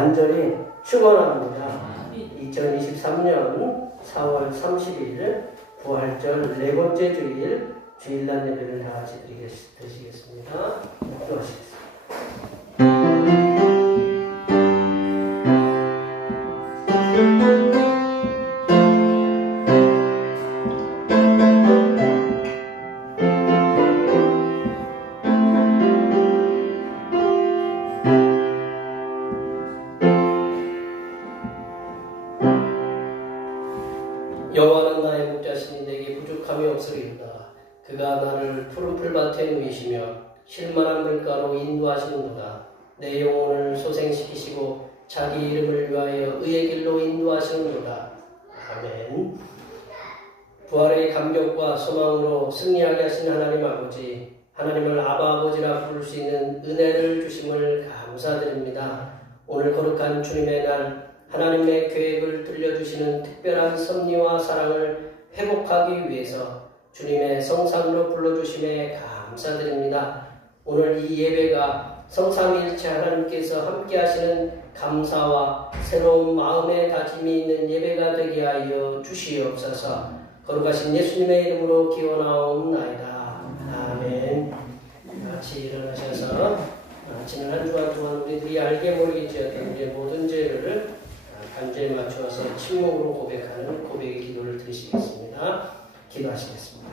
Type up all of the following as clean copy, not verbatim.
간절히 축원합니다. 2023년 4월 30일 부활절 네 번째 주일 주일날 예배를 다 같이 드리겠습니다. 기도하시겠습니다. 여호와는 나의 목자시니 내게 부족함이 없으리로다. 그가 나를 푸른 풀밭에 누이시며 쉴만한 물가로 인도하시는도다. 내 영혼을 소생시키시고 자기 이름을 위하여 의의 길로 인도하시는도다. 아멘. 부활의 감격과 소망으로 승리하게 하신 하나님 아버지, 하나님을 아바 아버지라 부를 수 있는 은혜를 주심을 감사드립니다. 오늘 거룩한 주님의 날 하나님의 계획을 들려주시는 특별한 섭리와 사랑을 회복하기 위해서 주님의 성삼으로 불러주심에 감사드립니다. 오늘 이 예배가 성삼일체 하나님께서 함께 하시는 감사와 새로운 마음의 다짐이 있는 예배가 되게 하여 주시옵소서. 거룩하신 예수님의 이름으로 기원하옵나이다. 아멘. 같이 일어나셔서 지난 한 주간 동안 우리들이 알게 모르게 지었던 우리의 모든 죄를 간절히 맞추어서 침묵으로 고백하는 고백의 기도를 드리시겠습니다. 기도하시겠습니다.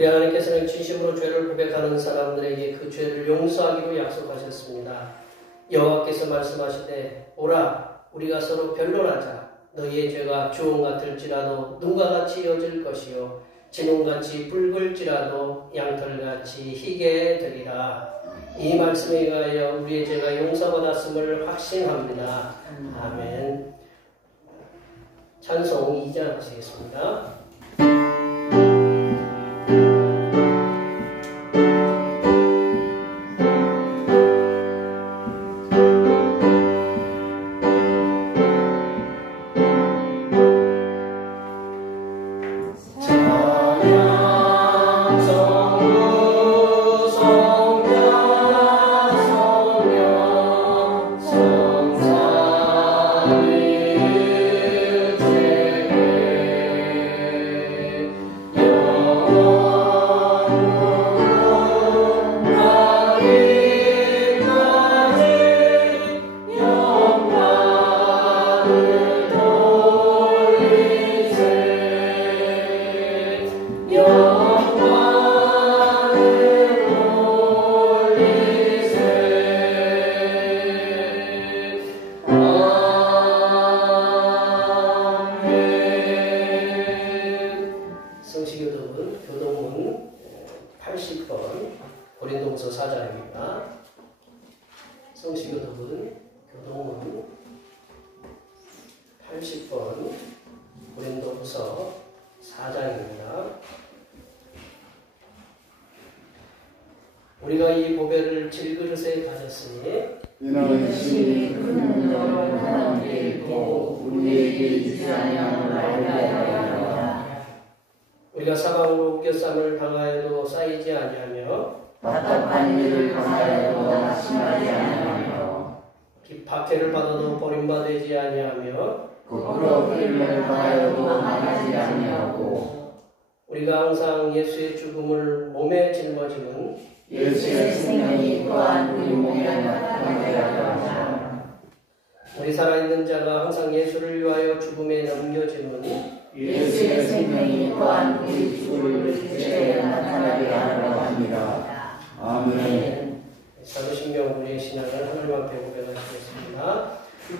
우리 하나님께서는 진심으로 죄를 고백하는 사람들에게 그 죄를 용서하기로 약속하셨습니다. 여호와께서 말씀하시되 오라 우리가 서로 변론하자. 너희의 죄가 주홍 같을지라도 눈과 같이 여질 것이요 진홍같이 붉을지라도 양털같이 희게 되리라. 이 말씀에 의하여 우리의 죄가 용서받았음을 확신합니다. 아멘. 찬송 2장 하시겠습니다. 교동문 80번 고린도후서 4장입니다. 성시교독은 교동문 80번 고린도후서 4장입니다. 우리가 이 보배를 질그릇에 가졌으니 이는 신이 큰 너를 하나님께 있고 우리에게 있지 아니함을 알게 하려 함이라. 우리가 사방으로 우겨쌈을 당하여도 쌓이지 아니하며 답답한 일을 당하여도 낙심하지 아니하며 박해를 받아도 버림받지 아니하며 거꾸로 길을 당하여도 망하지 아니하고 우리가 항상 예수의 죽음을 몸에 짊어지는 예수의 생명이 또한 우리 몸에 나타나게 하려 하자. 우리 살아있는 자가 항상 예수를 위하여 죽음에 넘겨지는 예수의 생명이 또한 우리 주를 이제 나타나게 하라고 합니다. 아멘. 사도신경 우리의 신앙을 하나님 앞에 고백하시겠습니다.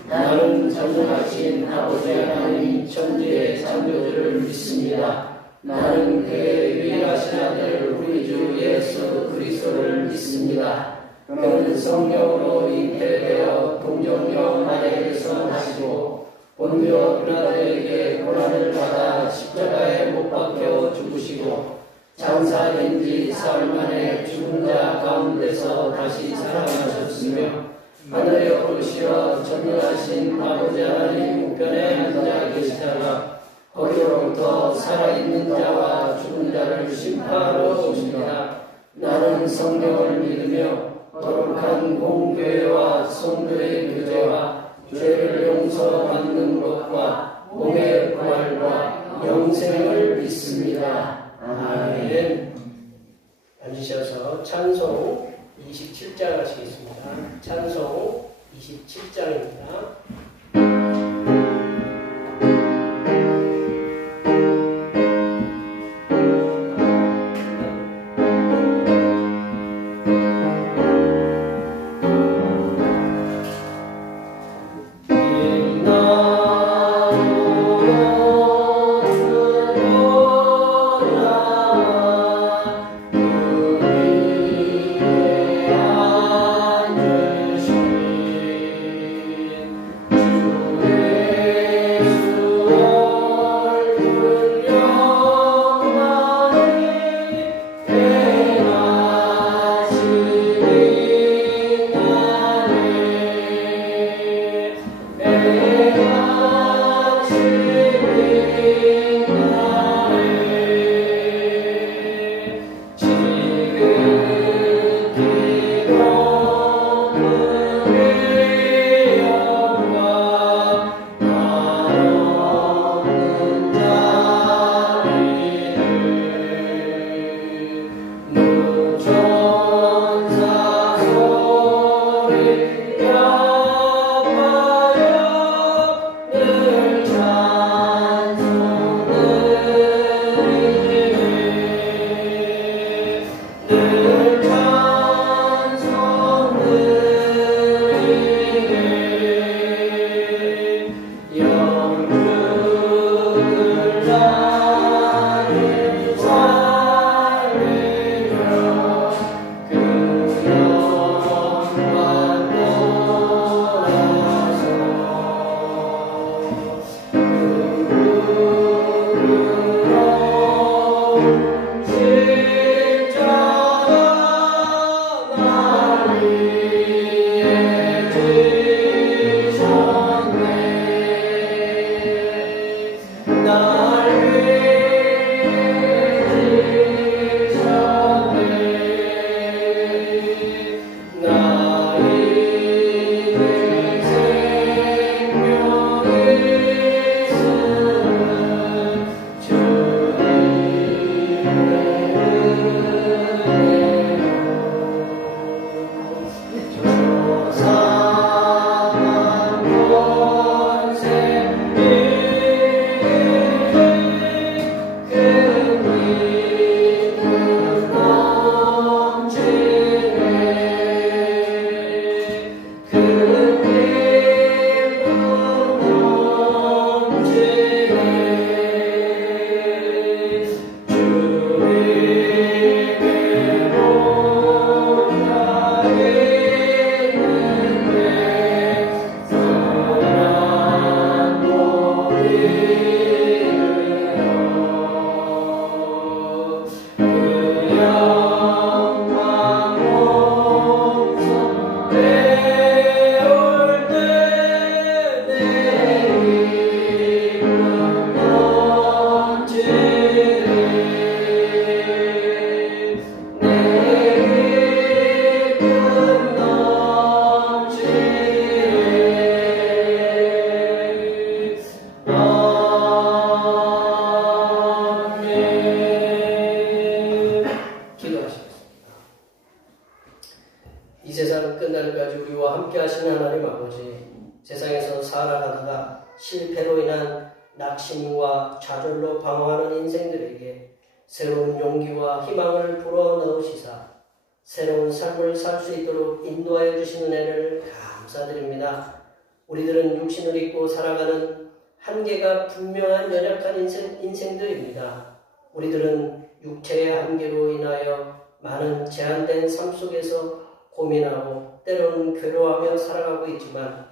나는 전능하신 아버지 하나님 천지의 창조주를 믿습니다. 나는 그의 유일하신 아들 우리 주 예수 그리스도를 믿습니다. 그는 성령으로 잉태되어 동정녀 마리아에게서 나시고 본디오 빌라도에게 고난을 받아 십자가에 못 박혀 죽으시고 장사된 지 사흘 만에 죽은 자 가운데서 다시 살아나셨으며 하늘에 오르시어 전능하신 아버지 하나님 우편에 앉아 계시다가 거기로부터 살아있는 자와 죽은 자를 심판하러 오십니다. 나는 성령을 믿으며 거룩한 공교회와 성도의 교제와 죄를 용서받는 것과 몸의 부활과 영생을 믿습니다. 아멘. 앉으셔서 찬송 27장 하시겠습니다. 찬송 27장입니다. 낙심과 좌절로 방황하는 인생들에게 새로운 용기와 희망을 불어넣으시사 새로운 삶을 살 수 있도록 인도하여 주신 은혜를 감사드립니다. 우리들은 육신을 입고 살아가는 한계가 분명한 연약한 인생들입니다. 우리들은 육체의 한계로 인하여 많은 제한된 삶 속에서 고민하고 때로는 괴로워하며 살아가고 있지만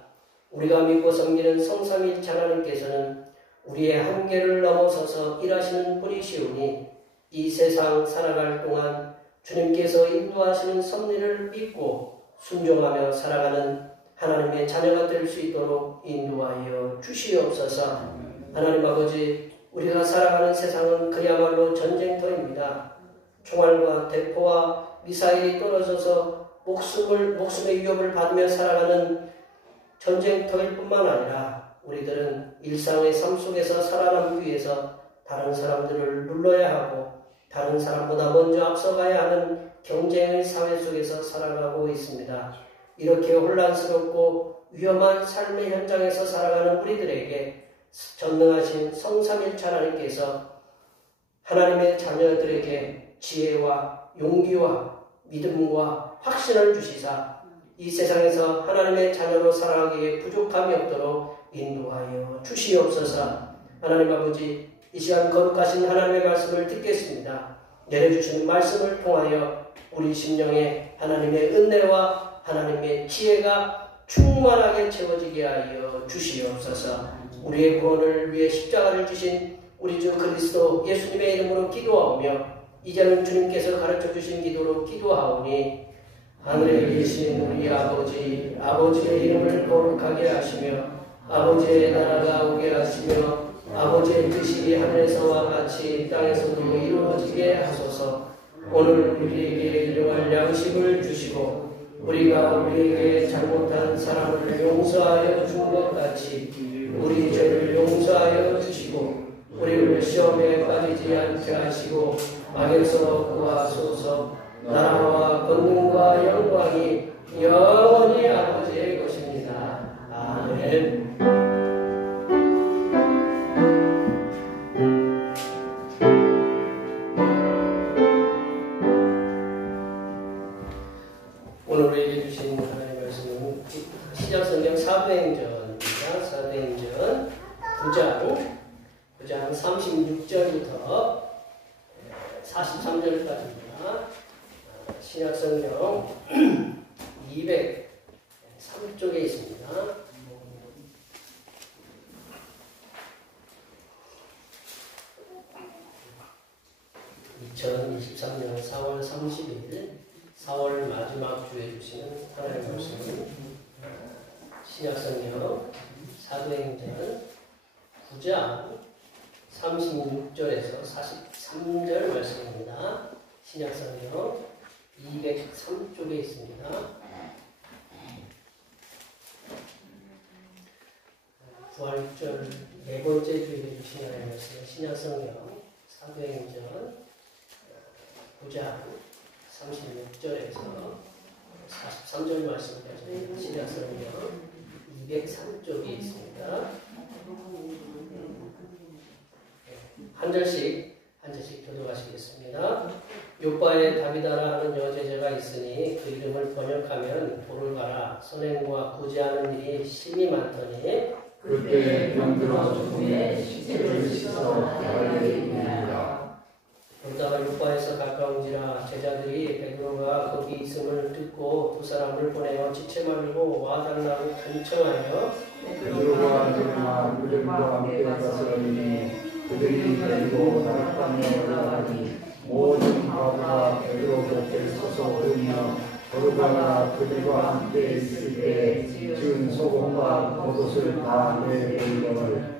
우리가 믿고 섬기는 성삼위일체 하나님께서는 우리의 한계를 넘어서서 일하시는 분이시오니 이 세상 살아갈 동안 주님께서 인도하시는 섭리를 믿고 순종하며 살아가는 하나님의 자녀가 될 수 있도록 인도하여 주시옵소서. 하나님 아버지, 우리가 살아가는 세상은 그야말로 전쟁터입니다. 총알과 대포와 미사일이 떨어져서 목숨의 위협을 받으며 살아가는 전쟁터일 뿐만 아니라 우리들은 일상의 삶 속에서 살아남기 위해서 다른 사람들을 눌러야 하고 다른 사람보다 먼저 앞서가야 하는 경쟁의 사회 속에서 살아가고 있습니다. 이렇게 혼란스럽고 위험한 삶의 현장에서 살아가는 우리들에게 전능하신 성삼일체 하나님께서 하나님의 자녀들에게 지혜와 용기와 믿음과 확신을 주시사 이 세상에서 하나님의 자녀로 살아가기에 부족함이 없도록 인도하여 주시옵소서. 하나님 아버지, 이 시간 거룩하신 하나님의 말씀을 듣겠습니다. 내려주시는 말씀을 통하여 우리 심령에 하나님의 은혜와 하나님의 지혜가 충만하게 채워지게 하여 주시옵소서. 우리의 구원을 위해 십자가를 지신 우리 주 그리스도 예수님의 이름으로 기도하오며 이제는 주님께서 가르쳐주신 기도로 기도하오니 하늘에 계신 우리 아버지, 아버지의 이름을 거룩하게 하시며 아버지의 나라가 오게 하시며 아버지의 뜻이 하늘에서와 같이 땅에서도 이루어지게 하소서. 오늘 우리에게 일용할 양식을 주시고 우리가 우리에게 잘못한 사람을 용서하여 준 것 같이 우리 죄를 용서하여 주시고 우리를 시험에 빠지지 않게 하시고 악에서 구하소서. 나라와 권능과 영광이 영원히 아버지의 것입니다. 아멘. 오늘 우리에게 주신 하나님의 말씀은 신약성경 사도행전입니다. 사도행전 9장 36절부터 43절까지입니다. 신약성경 203쪽에 있습니다. 2023년 4월 30일 4월 마지막 주에 주시는 하나님의 말씀은 신약성경 사도행전 9장 36절에서 43절 말씀입니다. 신약성경 203쪽에 있습니다. 부활절 네 번째 주일에 주신 하나님의 말씀은 신약성경 사도행전 9장 36절에서 43절 말씀까지 신약성경 203쪽에 있습니다. 한 절씩 교독하시겠습니다. 요바에 다비다라 하는 여제자가 있으니 그 이름을 번역하면 돌을 갈아 선행과 구제하는 일이 심히 많더니 그때 병들어 죽음에 시체를 씻어 바다에 이르니라. 그러다가 요바에서 가까운지라 제자들이 베드로가 거기 있음을 듣고 두 사람을 보내어 지체 말고 와달라고 간청하여 베드로가 일어나 그들과 함께 가서 이르니 그들이 데리고 다락방에 올라가니 모든 가부가 베드로 곁에 서서 오르며 걸어가나 그들과 함께 있을 때 지은 소금과 겉옷을 다 내보이거늘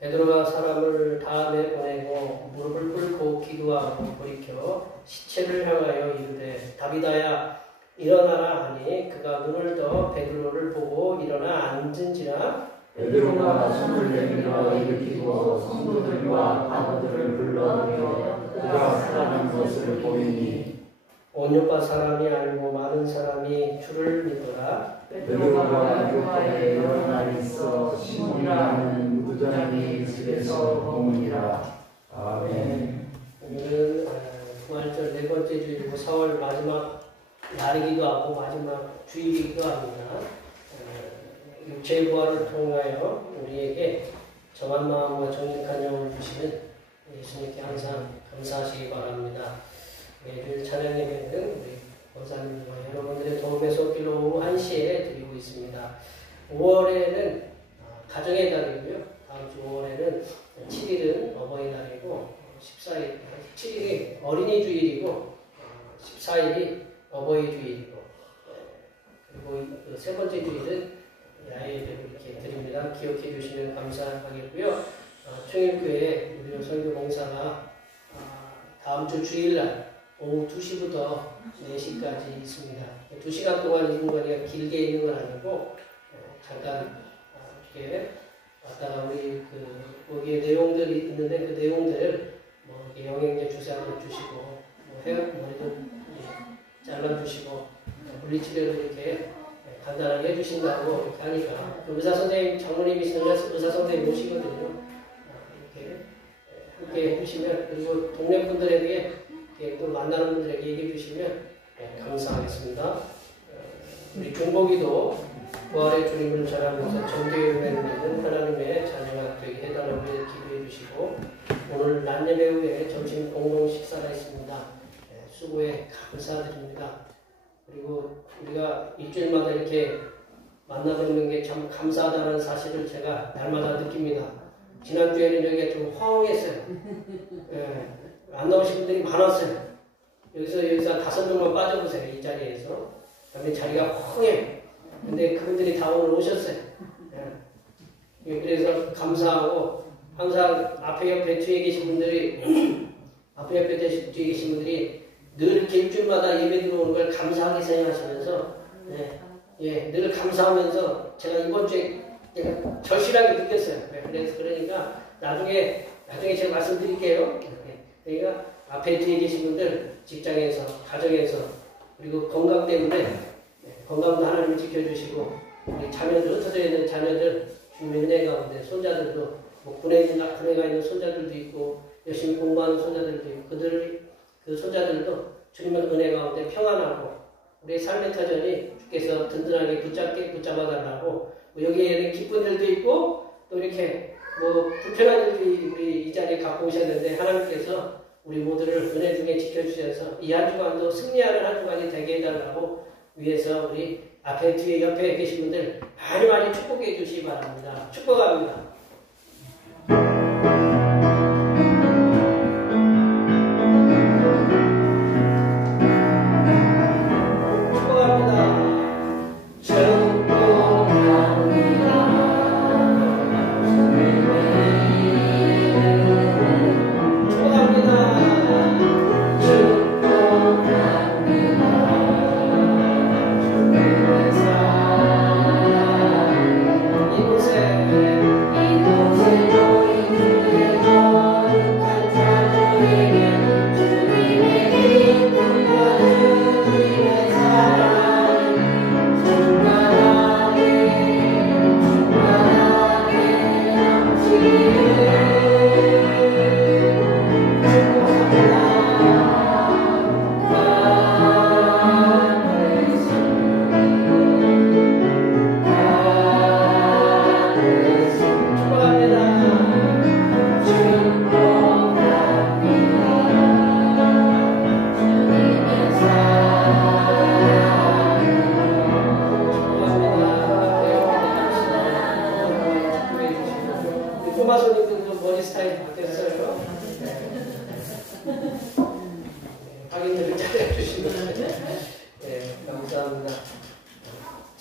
베드로가 사람을 다 내보내고 무릎을 꿇고 기도하고 돌이켜 시체를 향하여 이르되 다비다야 일어나라 하니 그가 눈을 떠 베드로를 보고 일어나 앉은지라. 베드로가 손을 내밀어 일으키고 성도들과 바보들을 불러들여 그가 살아난 것을 보이니 온 요파 사람이 아니고 많은 사람이 주를 믿더라. 베드로가 요파에 여러 날 있어 시몬이라는 부자니 집에서 공이라. 아멘. 오늘은 부활절 네 번째 주일이고 4월 마지막 날이기도 하고 마지막 주일이기도 합니다. 육체의 부활을 통하여 우리에게 정한 마음과 정직한 영을 주시는 예수님께 항상 감사하시기 바랍니다. 매일 찬양 예배는 우리 권사님과 여러분들의 도움에 손길로 오후 1시에 드리고 있습니다. 5월에는 가정의 달이고요. 다음 주 5월에는 7일은 어버이날이고 14일, 7일이 어린이 주일이고 14일이 어버이 주일이고 그리고 세 번째 주일은 야외 예배를 이렇게 드립니다. 기억해 주시면 감사하겠고요. 청일교회 우리 설교 봉사가 다음 주 주일날 오후 2시부터 4시까지 있습니다. 2시간 동안 있는 거니까 길게 있는 건 아니고 잠깐 이렇게 왔다가 우리 거기에 내용들이 있는데 그 내용들을 뭐 영양제 주사 한번 주시고 뭐 머리도 잘라주시고 물리치료를 이렇게 간단하게 해주신다고 이렇게 하니까 그 의사 선생님 장모님이시는 의사 선생님 오시거든요. 이렇게 함께 해주시면 그리고 동네 분들에게 또 만나는 분들에게 얘기해 주시면 감사하겠습니다. 우리 중복이도 부활의 주님을 전하면서 정교회에 있는 하나님의 자녀가 되게 해달라고 기도해 주시고 오늘 낮 예배 후에 점심 공동 식사가 있습니다. 수고에 감사드립니다. 그리고 우리가 일주일마다 이렇게 만나뵙는 게 참 감사하다는 사실을 제가 날마다 느낍니다. 지난주에는 여기가 좀 허황했어요. 안 나오신 분들이 많았어요. 여기서 5명만 빠져보세요. 이 자리에서. 그다음에 자리가 허해. 근데 그분들이 다 오늘 오셨어요. 그래서 감사하고 항상 앞에 옆에 뒤에 계신 분들이 앞에 옆에 뒤에 계신 분들이 늘 이렇게 일주일마다 예배 들어오는 걸 감사하게 생각하시면서 늘 감사하면서 제가 이번 주에 절실하게 느꼈어요. 그러니까 나중에 제가 말씀드릴게요. 그러니까 앞에 뒤에 계신 분들 직장에서 가정에서 그리고 건강 때문에 건강도 하나님 지켜주시고 우리 자녀들 흩어져 있는 자녀들 주님의 은혜 가운데 손자들도 뭐 군에 가 있는 손자들도 있고 열심히 공부하는 손자들도 있고 그 손자들도 주님의 은혜 가운데 평안하고 우리의 삶의 터전이 주께서 든든하게 붙잡아 달라고 뭐 여기에는 기쁜 일도 있고 또 이렇게 뭐 불편한 일도 우리 이 자리에 갖고 오셨는데 하나님께서 우리 모두를 은혜 중에 지켜주셔서 이 한 주간도 승리하는 한 주간이 되게 해달라고 위해서 우리 앞에 뒤에 옆에 계신 분들 많이 축복해 주시기 바랍니다. 축복합니다.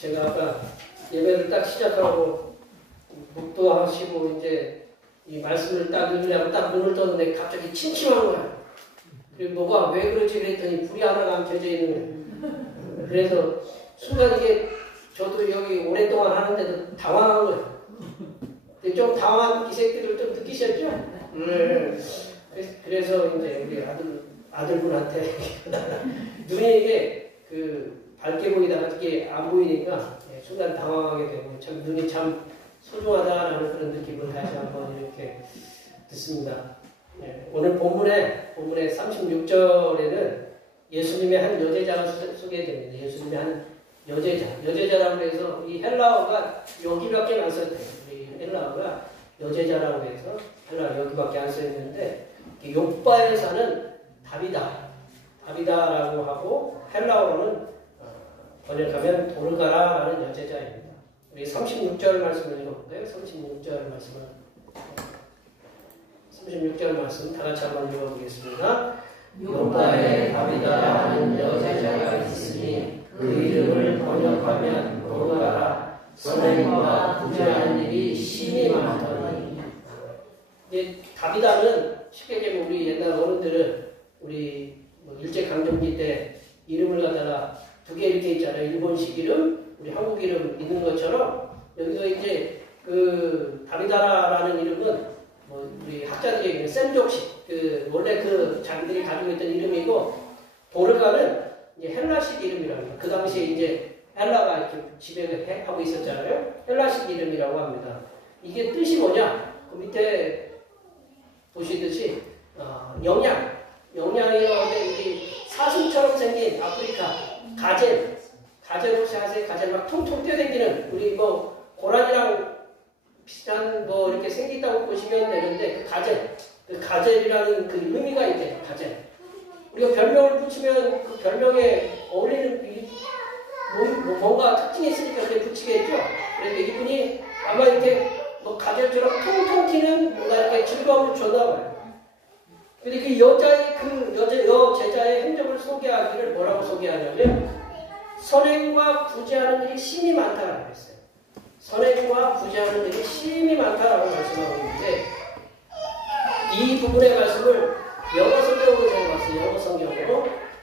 제가 아까 예배를 딱 시작하고 묵도하시고 이제 이 말씀을 딱 읽으려고 딱 눈을 떴는데 갑자기 침침한 거야. 그리고 뭐가 왜 그러지 그랬더니 불이 하나가 안 켜져 있는 거야. 그래서 순간 이게 저도 여기 오랫동안 하는데도 당황한 거예요. 좀 당황한 기색들을 좀 느끼셨죠? 그래서 이제 우리 아들분한테 눈이 이게 밝게 보이다가 이게 안 보이니까 순간 당황하게 되고 참 눈이 참 소중하다라는 그런 느낌을 다시 한번 이렇게 듣습니다. 네, 오늘 본문의 36절에는 예수님의 한 여제자가 소개됩니다. 예수님의 한 여제자라고 해서 이 헬라어가 여기밖에 안 써있대요. 이 헬라어가 여제자라고 해서 헬라어 여기밖에 안 써있는데 욥바에 사는 다비다라고 하고 헬라어로는 번역하면 도르가라라는 여제자입니다. 우리 36절 말씀을 읽어볼까요? 36절 말씀 다 같이 한번 읽어보겠습니다. 욥바에 다비다라는 여제자가 있으니 그 이름을 번역하면 도르가라. 선행과 부재하는 일이 심히 많더니. 다비다는 쉽게 얘기하면 우리 옛날 어른들은 우리 일제강점기 때 이름을 갖다가 두 개 이렇게 있잖아요. 일본식 이름, 우리 한국 이름 있는 것처럼 여기서 이제 그 다비다라는 이름은 우리 학자들이 얘기하는 센족식 원래 자기들이 가지고 있던 이름이고 도르가는 이제 헬라식 이름이랍니다. 그 당시에 이제 헬라가 이렇게 지배하고 있었잖아요. 헬라식 이름이라고 합니다. 이게 뜻이 뭐냐? 그 밑에 보시듯이 영양이라고 하면 이 사슴처럼 생긴 아프리카 가젤 혹시 아세요? 가젤 막 통통 뛰어다니는 우리 고라니랑 비슷한 이렇게 생긴다고 보시면 되는데 그 가젤이라는 그 의미가 있대요. 가젤. 우리가 별명을 붙이면 그 별명에 어울리는 뭔가 특징이 있으니까 그렇게 붙이겠죠. 그런데 이분이 아마 이렇게 가젤처럼 통통 튀는 뭔가 이렇게 즐거움을 줬나 봐요. 근데 그 여제자의 행적을 소개하기를 뭐라고 소개하냐면 선행과 부재하는 일이 심히 많다라고 했어요. 선행과 부재하는 일이 심히 많다라고 말씀하고 있는데 이 부분의 말씀을 영어 성경으로 제가 봤어요.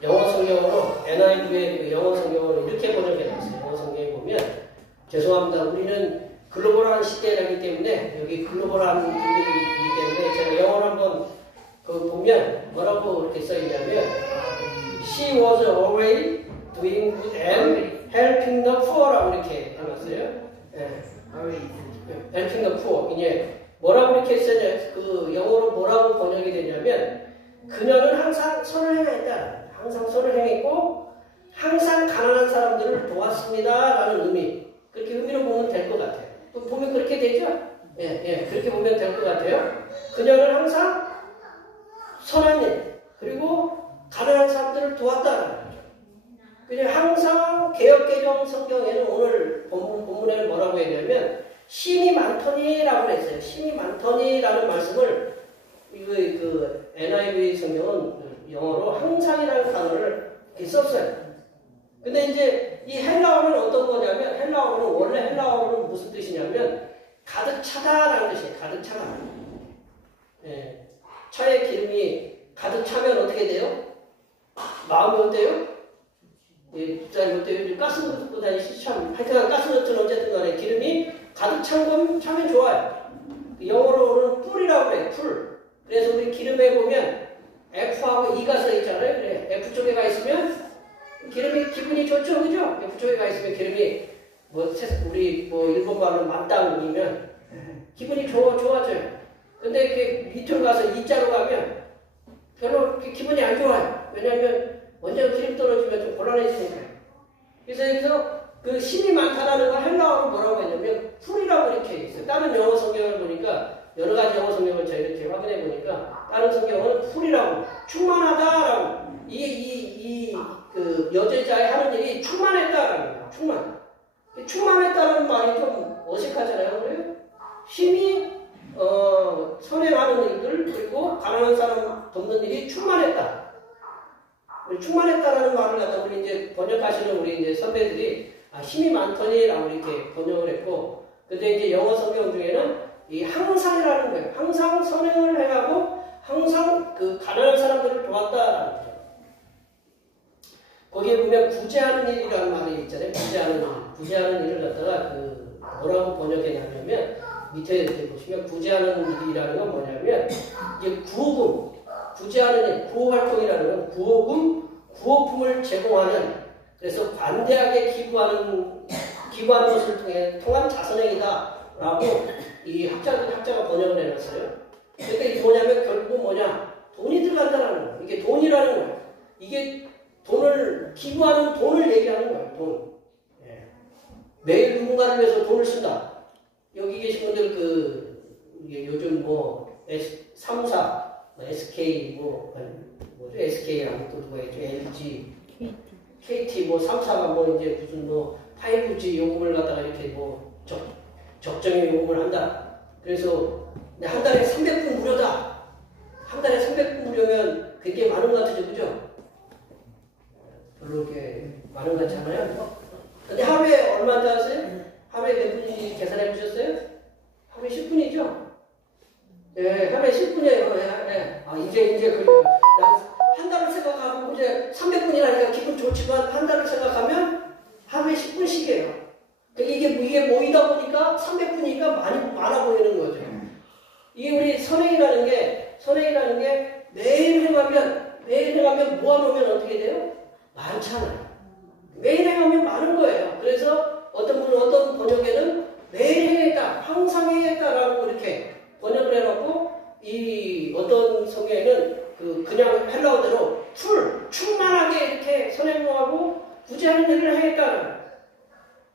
영어 성경으로 NIV의 그 영어 성경으로 이렇게 번역해놨어요. 영어 성경에 보면 죄송합니다. 우리는 글로벌한 시대이기 때문에 여기 글로벌한 분들이기 때문에 제가 영어로 한번 보면 뭐라고 이렇게 써있냐면 She was always doing good and helping the poor라고 이렇게 해놨어요. 네. helping the poor. 이제 뭐라고 이렇게 써냐? 그 영어로 뭐라고 번역이 되냐면 그녀는 항상 선을 행했다. 항상 선을 행했고 항상 가난한 사람들을 도왔습니다라는 의미. 그렇게 의미로 보면 될 것 같아요. 또 보면 그렇게 되죠? 예, 그렇게 보면 될 것 같아요. 그녀는 항상 선한 일 그리고 가난한 사람들을 도왔다라는 거죠. 그냥 항상 개역개정 성경에는 오늘 본문에는 뭐라고 했냐면 심히 많더니라고 했어요. 심히 많더니라는 말씀을 그 NIV 성경은 영어로 항상이라는 단어를 이렇게 썼어요. 근데 이제 이 헬라어는 어떤 거냐면 원래 헬라어는 무슨 뜻이냐면 가득 차다라는 뜻이에요. 가득 차다. 예. 차에 기름이 가득 차면 어떻게 돼요? 마음이 어때요? 예, 부자님 어때요? 가스 넣고 다니시죠? 참, 하여튼 가스 넣든 어쨌든 간에 기름이 가득 차면 좋아요. 영어로는 풀이라고 해요. 풀. 그래서 우리 기름에 보면 F하고 E가 써있잖아요. 그래. F 쪽에 가 있으면 기름이 기분이 좋죠. 그죠? F 쪽에 가 있으면 기름이 우리 일본 말로 만땅이면 기분이 좋아져요. 근데 이렇게 밑으로 가서 E자로 가면 별로 기분이 안 좋아요. 왜냐하면 먼저 기름 떨어지면 좀 곤란해지니까요. 그래서 여기서 그 심이 많다라는 걸 헬라어로 뭐라고 했냐면 풀이라고 이렇게 있어요. 다른 영어 성경을 보니까 여러 가지 영어 성경을 제가 이렇게 확인해 보니까 다른 성경은 풀이라고 충만하다라고 그 여제자의 하는 일이 충만했다라는 거예요. 충만했다는 말이 좀 어색하잖아요. 그래요? 심히 선행하는 일들 그리고 가난한 사람 돕는 일이 충만했다. 충만했다라는 말을 갖다 우리 이제 번역하시는 우리 이제 선배들이 힘이 많더니라고 이렇게 번역을 했고, 근데 이제 영어 성경 중에는 이 항상이라는 거예요. 항상 선행을 해가고 항상 그 가난한 사람들을 도왔다라는 거죠. 거기에 보면 부재하는 일이라는 말이 있잖아요. 부재하는 일을 갖다가 그 뭐라고 번역해냐면 밑에 이렇게 보시면 부재하는 일이라는 건 뭐냐면 이제 구호금, 부재하는 일, 구호활동이라는 건 구호품을 제공하는, 그래서 관대하게 기부하는 것을 통한 자선행위다 돈이다라고 이 학자가 번역을 해놨어요. 그러니까 이게 뭐냐면 결국은 뭐냐? 돈이 들어간다는 거예요. 이게 돈이라는 거예요. 이게 돈을 기부하는 돈을 얘기하는 거예요. 돈. 예. 매일 누군가를 위해서 돈을 쓴다. 여기 계신 분들 요즘 뭐 3사, SK SK랑 또 누가 있죠? LG, KT 뭐 3사가 뭐 이제 무슨 뭐 5G 요금을 갖다가 이렇게 뭐 적정의 요금을 한다. 그래서 한 달에 300분 무료다. 한 달에 300분 무료면 굉장히 많은 것 같으죠, 그죠? 별로 이렇게 많은 것 같지 않아요? 근데 하루에 얼마인지 아세요? 하루에 몇 분인지 계산해 보셨어요? 하루에 10분이죠? 예, 하루에 10분이에요. 예. 아, 이제 그래요. 한 달을 생각하고 이제 300분이라니까 기분 좋지만 한 달을 생각하면 하루에 10분씩이에요. 이게 모이다 보니까 300분이니까 많아 보이는 거죠. 이게 우리 선행이라는 게 매일 행하면 모아놓으면 어떻게 돼요? 많잖아요. 매일 행하면 많은 거예요. 그래서 어떤 번역에는 매일 행했다, 항상 행했다라고 이렇게 번역을 해놓고 이 어떤 성경에는 그냥 헬라어대로 충만하게 이렇게 선행하고 구제하는 일을 행했다.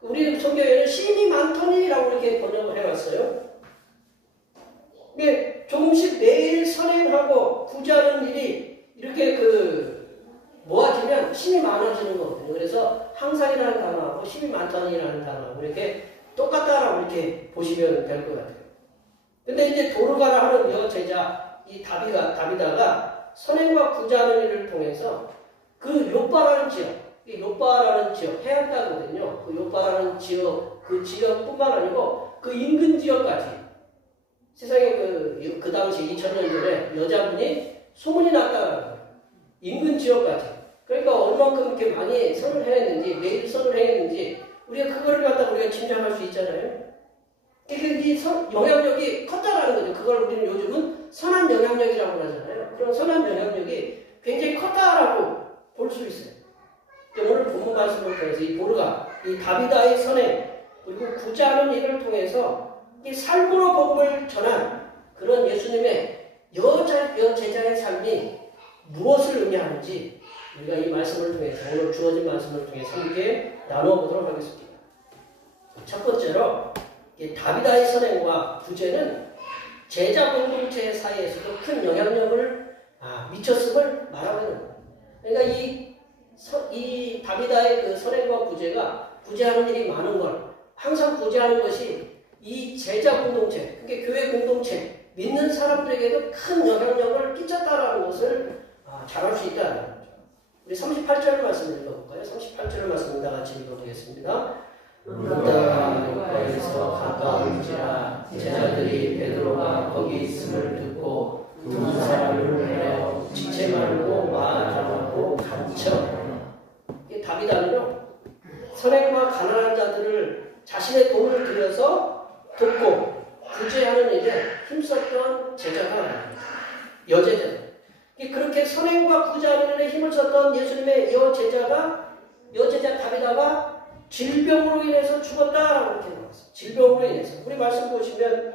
우리 성경에는 심이 많더니라고 이렇게 번역을 해놨어요. 근데 조금씩 매일 선행하고 구제하는 일이 이렇게 모아지면 힘이 많아지는 거거든요. 그래서 항상이라는 단어하고 힘이 많다니라는 단어하고 이렇게 똑같다라고 이렇게 보시면 될 것 같아요. 근데 이제 도르가라 하는 여제자, 이 다비다가 선행과 구제하는 일을 통해서 그 요빠라는 지역, 해안가거든요. 그 요빠라는 지역, 그 지역뿐만 아니고 그 인근 지역까지 세상에 그 당시 2000년 전에 여자분이 소문이 났다는 거예요. 인근 지역까지. 그러니까 얼만큼 이렇게 많이 선을 해냈는지, 매일 선을 해냈는지, 우리가 그거를 갖다가 우리가 짐작할 수 있잖아요. 이 영향력이 컸다라는 거죠. 그걸 우리는 요즘은 선한 영향력이라고 하잖아요. 그런 선한 영향력이 굉장히 컸다라고 볼 수 있어요. 오늘 본문 말씀을 통해서 이 다비다의 선행, 그리고 구제하는 일을 통해서 이 삶으로 복음을 전한 그런 예수님의 여제자의 삶이 무엇을 의미하는지 우리가 이 말씀을 통해서 오늘 주어진 말씀을 통해서 함께 나누어 보도록 하겠습니다. 첫 번째로 이 다비다의 선행과 구제는 제자 공동체 사이에서도 큰 영향력을 미쳤음을 말하고 있는 거예요. 그러니까 이 다비다의 그 선행과 구제가 구제하는 일이 많은 걸 항상 구제하는 것이 이 제자 공동체, 그러니까 교회 공동체, 믿는 사람들에게도 큰 영향력을 끼쳤다라는 것을 잘 알 수 있다는 거죠. 우리 38절 말씀 읽어볼까요? 38절 말씀 다 같이 읽어보겠습니다. 루다가 요파에서 가까운지라 제자들이 베드로가 거기 있음을 듣고 두 사람을 내어 지체 말고 말하고 갇혀. 이 다비다는요, 선행과 가난한 자들을 자신의 돈을 들여서 돕고 구제하는 일에 힘썼던 제자가 여제자. 그렇게 선행과 구제하는 일에 힘을 썼던 예수님의 여제자 다비다가 질병으로 인해서 죽었다라고 이렇게 나왔어요. 질병으로 인해서. 우리 말씀 보시면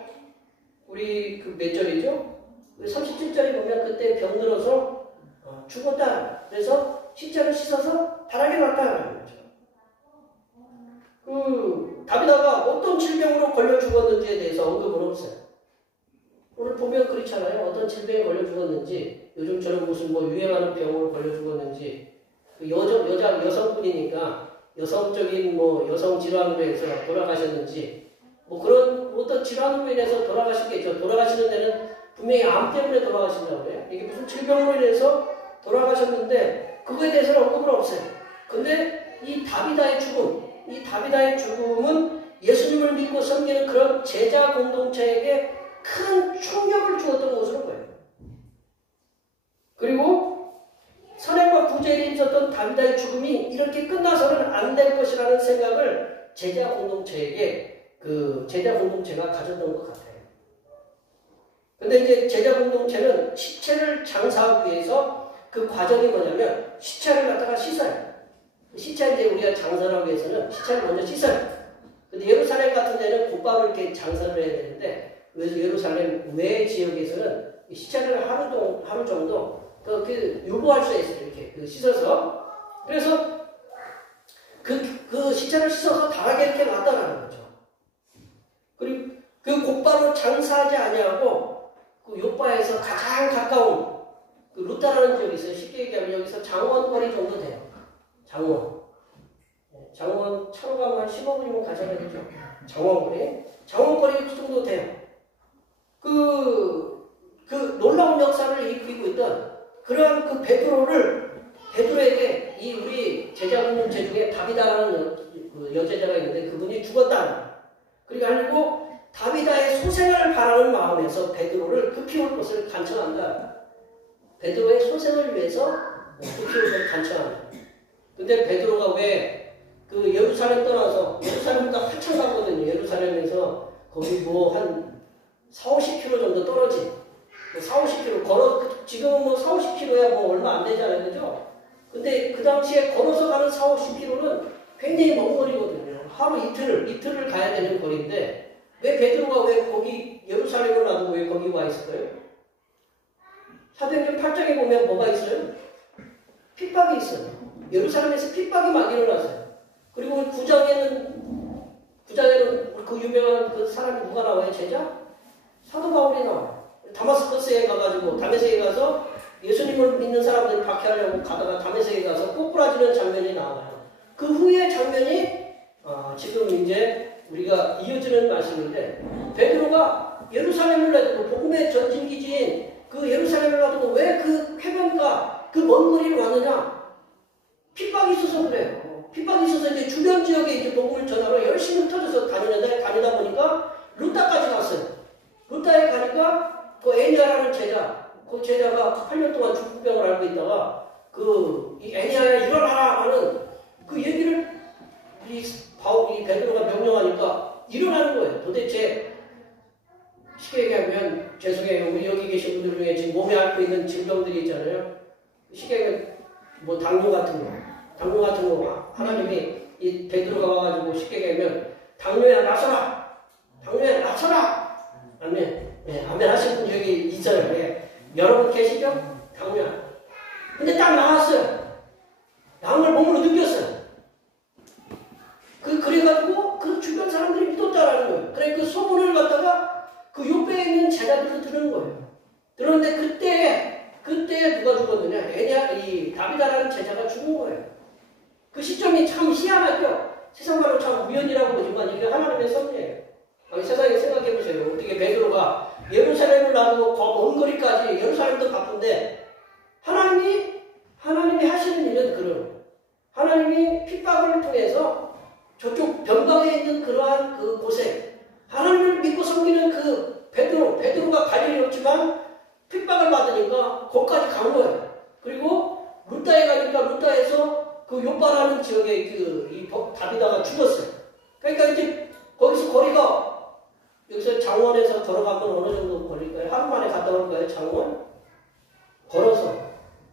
우리 몇 절이죠? 37절에 보면 그때 병들어서 죽었다. 그래서 시체를 씻어서 바닥에 놨다라는 거죠. 다비다가 어떤 질병으로 걸려 죽었는지에 대해서 언급은 없어요. 오늘 보면 그렇잖아요. 어떤 질병에 걸려 죽었는지, 요즘처럼 무슨 유행하는 병으로 걸려 죽었는지, 여성분이니까 여성적인 여성 질환으로 해서 돌아가셨는지, 그런 어떤 질환으로 인해서 돌아가시겠죠. 돌아가시는 데는 분명히 암 때문에 돌아가신다고 그래요. 이게 무슨 질병으로 인해서 돌아가셨는데 그거에 대해서는 언급은 없어요. 근데 이 다비다의 죽음은 예수님을 믿고 섬기는 그런 제자 공동체에게 큰 충격을 주었던 것으로 보여요. 그리고 선행과 구제에 있었던 다비다의 죽음이 이렇게 끝나서는 안 될 것이라는 생각을 제자 공동체가 가졌던 것 같아요. 근데 이제 제자 공동체는 시체를 장사하기 위해서 그 과정이 뭐냐면 시체를 갖다가 씻어요. 시체 이제 우리가 장사를 하기 위해서는 시체를 먼저 씻어요. 근데 예루살렘 같은 데는 곧바로 이렇게 장사를 해야 되는데, 그래서 예루살렘 외 지역에서는 시체를 하루 정도 유보할 수 있어요. 이렇게 씻어서. 그래서 그 시체를 씻어서 다하게 이렇게 놨다라는 거죠. 그리고 그 곧바로 장사하지 아니하고 그 요바에서 가장 가까운 그 루타라는 지역이 있어요. 쉽게 얘기하면 여기서 장원거리 정도 돼요. 장원 차로 가면 한 15분이면 가셔야 되죠. 장원거리 정도 돼요. 그 놀라운 역사를 일으키고 있던 그러한 그 베드로에게 이 우리 제자 공동체 중에 다비다라는 여제자가 있는데 그분이 죽었다. 그리고 다비다의 소생을 바라는 마음에서 베드로를 급히 올 것을 간청한다. 베드로의 소생을 위해서 급히 올 것을 간청한다. 근데 베드로가 왜 그 예루살렘 떠나서 예루살렘보다 한참 가거든요. 예루살렘에서 거기 뭐 한 40-50km 정도 떨어진 40-50km 걸어 지금은 뭐 40-50km야 뭐 얼마 안 되잖아요. 그죠? 근데 그 당시에 걸어서 가는 40-50km는 굉장히 먼 거리거든요. 하루 이틀을 가야 되는 거리인데 왜 베드로가 왜 거기 예루살렘을 놔두고 왜 거기 와 있을까요? 사도행전 8장에 보면 뭐가 있어요? 핍박이 있어요. 예루살렘에서 핍박이 막 일어났어요. 그리고 9장에는 그 유명한 그 사람이 누가 나와요? 제자? 사도 바울이 나와요. 다마스커스에 가가지고 다메섹에 가서 예수님을 믿는 사람들 박해하려고 가다가 다메섹에 가서 꼬꾸라지는 장면이 나와요. 그 후의 장면이 지금 이제 우리가 이어지는 말씀인데 베드로가 예루살렘을 놔두고 복음의 전진기지인 그 예루살렘을 놔두고 왜 그 해변가 그 먼 거리를 왔느냐? 핍박이 있어서 그래요. 핍박이 있어서 이제 주변 지역에 이제 복음을 전하러 열심히 흩어져서 다니다 보니까 루타까지 갔어요. 루타에 가니까 그 애니아라는 제자, 그 제자가 8년 동안 중풍병을 앓고 있다가 이 애니아야 일어나라 하는 그 얘기를 이 베드로가 명령하니까 일어나는 거예요. 도대체 쉽게 얘기하면 죄송해요. 우리 여기 계신 분들 중에 지금 몸에 앓고 있는 질병들이 있잖아요. 쉽게 얘기하면 뭐 당뇨 같은 거 하나님이 이 베드로가 와가지고 쉽게 얘기하면 당뇨야 나서라. 아멘. 네, 아멘 하신 분 여기 있어요. 네. 여러분 계시죠? 당뇨야. 근데 딱 나왔어요. 나온 걸 몸으로 느꼈어요. 그래가지고 그 주변 사람들이 믿었다라는 거예요. 그래 그 소문을 갖다가 그 요배에 있는 제자들도 들은 거예요. 들었는데 그때 누가 죽었느냐? 이 다비다라는 제자가 죽은 거예요. 그 시점이 참 희한하죠? 세상 말로 참 우연이라고 보지만 이게 하나님의 섭리예요. 세상에 생각해보세요. 어떻게 베드로가 예루살렘을 놔두고 먼 거리까지 예루살렘도 바쁜데 하나님이 하시는 일은 그런 하나님이 핍박을 통해서 저쪽 변방에 있는 그러한 그 곳에 하나님을 믿고 섬기는 그 베드로가 갈 일이 없지만 핍박을 받으니까 거기까지 간 거예요. 그리고 루타에 가니까 루타에서 그 요바라는 지역에 이 다비다가 죽었어요. 그러니까 이제 거기서 거리가 여기서 장원에서 걸어가면 어느 정도 걸릴까요? 하루 만에 갔다 올까요? 장원? 걸어서.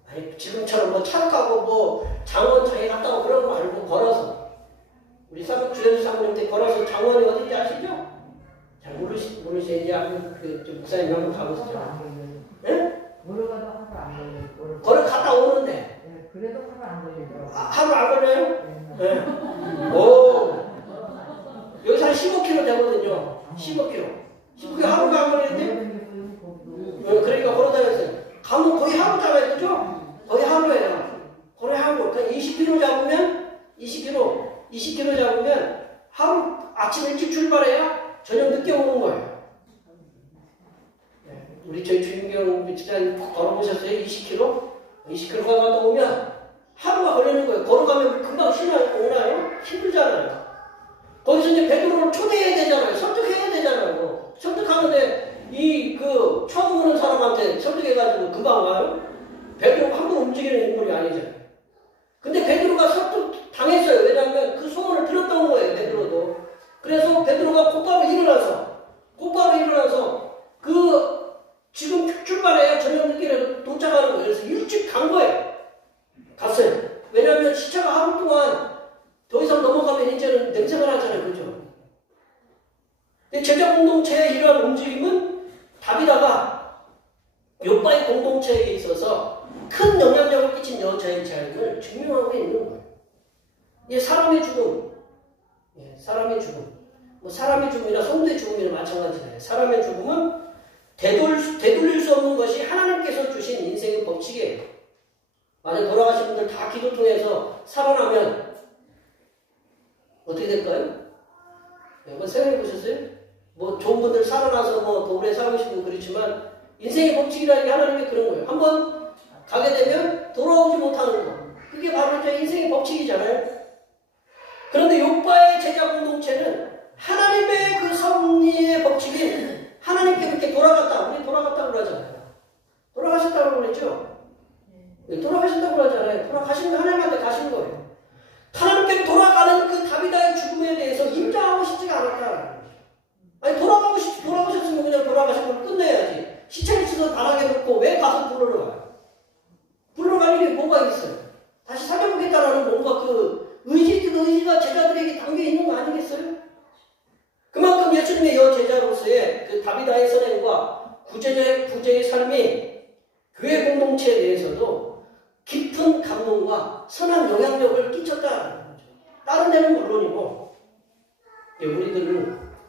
아니 지금처럼 뭐 차를 타고 뭐 장원장에 갔다 오고 그런 거 말고 걸어서. 우리 주연수 사모님한테 걸어서 장원이 어딘지 아시죠? 잘 모르시는지 그 목사님 한번 가보시죠. 네? 걸어가도 하루 안 걸려요. 걸어갔다 오는데. 네, 그래도 하루 안 걸리더라고요. 하루 안 걸려요? 네. 오. 여기서 한 15km 되거든요. 15km 하루가 안 걸리는데? 그러니까 걸어다녔어요. 가면 거의 하루 잡아야 되죠? 거의 하루예요. 거의 하루. 그러니까 20km 잡으면 20km 잡으면 하루 아침 일찍 출발해야 저녁 늦게 오는 거예요. 우리 저희 주인경 지난 걸어보셨어요? 20km 갔다 오면 하루가 걸리는 거예요. 걸어가면 금방 오나요? 힘들잖아요. 거기서 이제 베드로를 초대해야 되잖아요. 설득해야 되잖아요. 설득하는데 처음 오는 사람한테 설득해가지고 금방 와요? 베드로가 한 번 움직이는 인물이 아니잖아요. 근데 베드로가 설득 당했어요. 왜냐하면 그 소문을 들었던 거예요. 베드로도. 그래서 베드로가 곧바로 일어나서 지금 출발해야 저녁 늦게 도착하는 거예요. 그래서 일찍 간 거예요. 갔어요. 왜냐하면 시차가 하루 동안 더 이상 넘어가면 이제는 냄새가 나잖아요. 그죠? 큰 영향력을 끼친 여자의 삶을 증명하고 있는 거예요. 이게 사람의 죽음, 사람의 죽음, 뭐 사람의 죽음이나 성도의 죽음이나 마찬가지예요. 사람의 죽음은 되돌릴 수 없는 것이 하나님께서 주신 인생의 법칙이에요. 만약 돌아가신 분들 다 기도 통해서 살아나면 어떻게 될까요? 한번 생각해 보셨어요? 뭐 좋은 분들 살아나서 뭐 더 오래 살으시고 그렇지만 인생의 법칙이라는 게 하나님의 그런 거예요. 한번 가게 되면 돌아오지 못하는 거. 그게 바로 저 인생의 법칙이잖아요. 그런데 욥과의 제자 공동체는 하나님의 그 섭리의 법칙인 하나님께 그렇게 돌아갔다. 우리 돌아갔다고 그러잖아요. 돌아가셨다고 그랬죠? 돌아가셨다고 그러잖아요. 돌아가신 하나님한테 가신 거예요. 하나님께 돌아가는 그 다비다의 죽음에 대해서 인정하고 싶지가 않았다. 아니 돌아가셨으면 그냥 돌아가신 걸 끝내야지. 시체를 치서 바닥에 놓고 왜 가서 불러러 가요? 불러러 갈 일이 뭐가 있어요? 다시 살려보겠다라는 뭔가 그 의지가 제자들에게 담겨 있는 거 아니겠어요? 그만큼 예수님의 여제자로서의 그 다비다의 선행과 구제의 삶이 교회 공동체에 대해서도 깊은 감동과 선한 영향력을 끼쳤다는 거죠. 다른 데는 물론이고,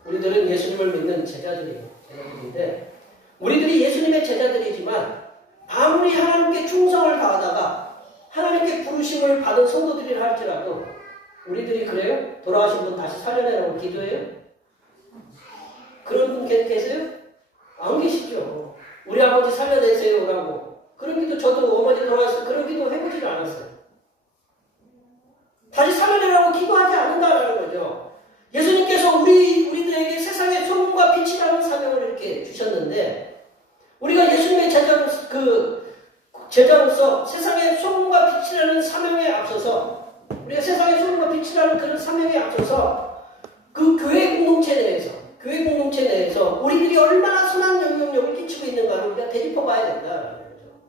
우리들은 예수님을 믿는 제자들인데, 우리들이 예수님의 제자들이지만 아무리 하나님께 충성을 다하다가 하나님께 부르심을 받은 성도들이라 할지라도 우리들이 그래요? 돌아가신 분 다시 살려내라고 기도해요? 그런 분 계세요? 안 계시죠. 우리 아버지 살려내세요라고. 그런 기도 저도 어머니 돌아가서 그런 기도 해보지도 않았어요. 다시 살려내라고 기도하지 않는다라는 거죠. 예수님께서 우리들에게 세상의 소금과 빛이라는 사명을 이렇게 주셨는데, 우리가 예수님의 제자로서 세상의 소금과 빛이라는 사명에 앞서서, 우리가 세상의 소금과 빛이라는 그런 사명에 앞서서 그 교회 공동체 내에서 우리들이 얼마나 선한 영향력을 끼치고 있는가를 우리가 되짚어봐야 된다는 거죠.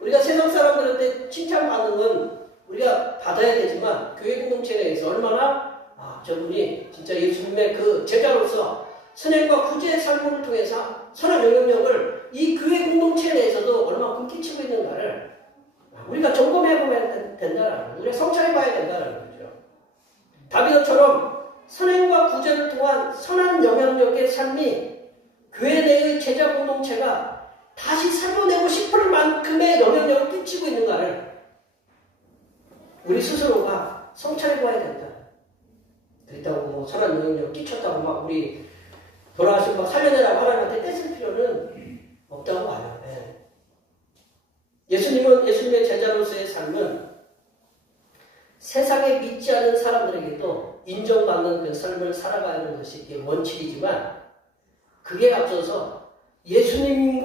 우리가 세상 사람들한테 칭찬받는 건 우리가 받아야 되지만 교회 공동체 내에서 얼마나 저분이 진짜 예수님의 그 제자로서 선행과 구제의 삶을 통해서 선한 영향력을 이 교회 공동체 내에서도 얼마큼 끼치고 있는가를 우리가 점검해보면 된다는 거죠. 우리가 성찰해봐야 된다는 거죠. 다비드처럼 선행과 구제를 통한 선한 영향력의 삶이 교회 내의 제자 공동체가 다시 살려내고 싶을 만큼의 영향력을 끼치고 있는가를 우리 스스로가 성찰해봐야 된다. 그렇다고 뭐 선한 영향력을 끼쳤다고 막 우리 돌아가신 막 살려내라고 하나님한테 떼쓸 필요는 없다고 봐요. 예수님의 제자로서의 삶은 세상에 믿지 않는 사람들에게도 인정받는 그 삶을 살아가는 것이 원칙이지만, 그게 앞서서 예수님을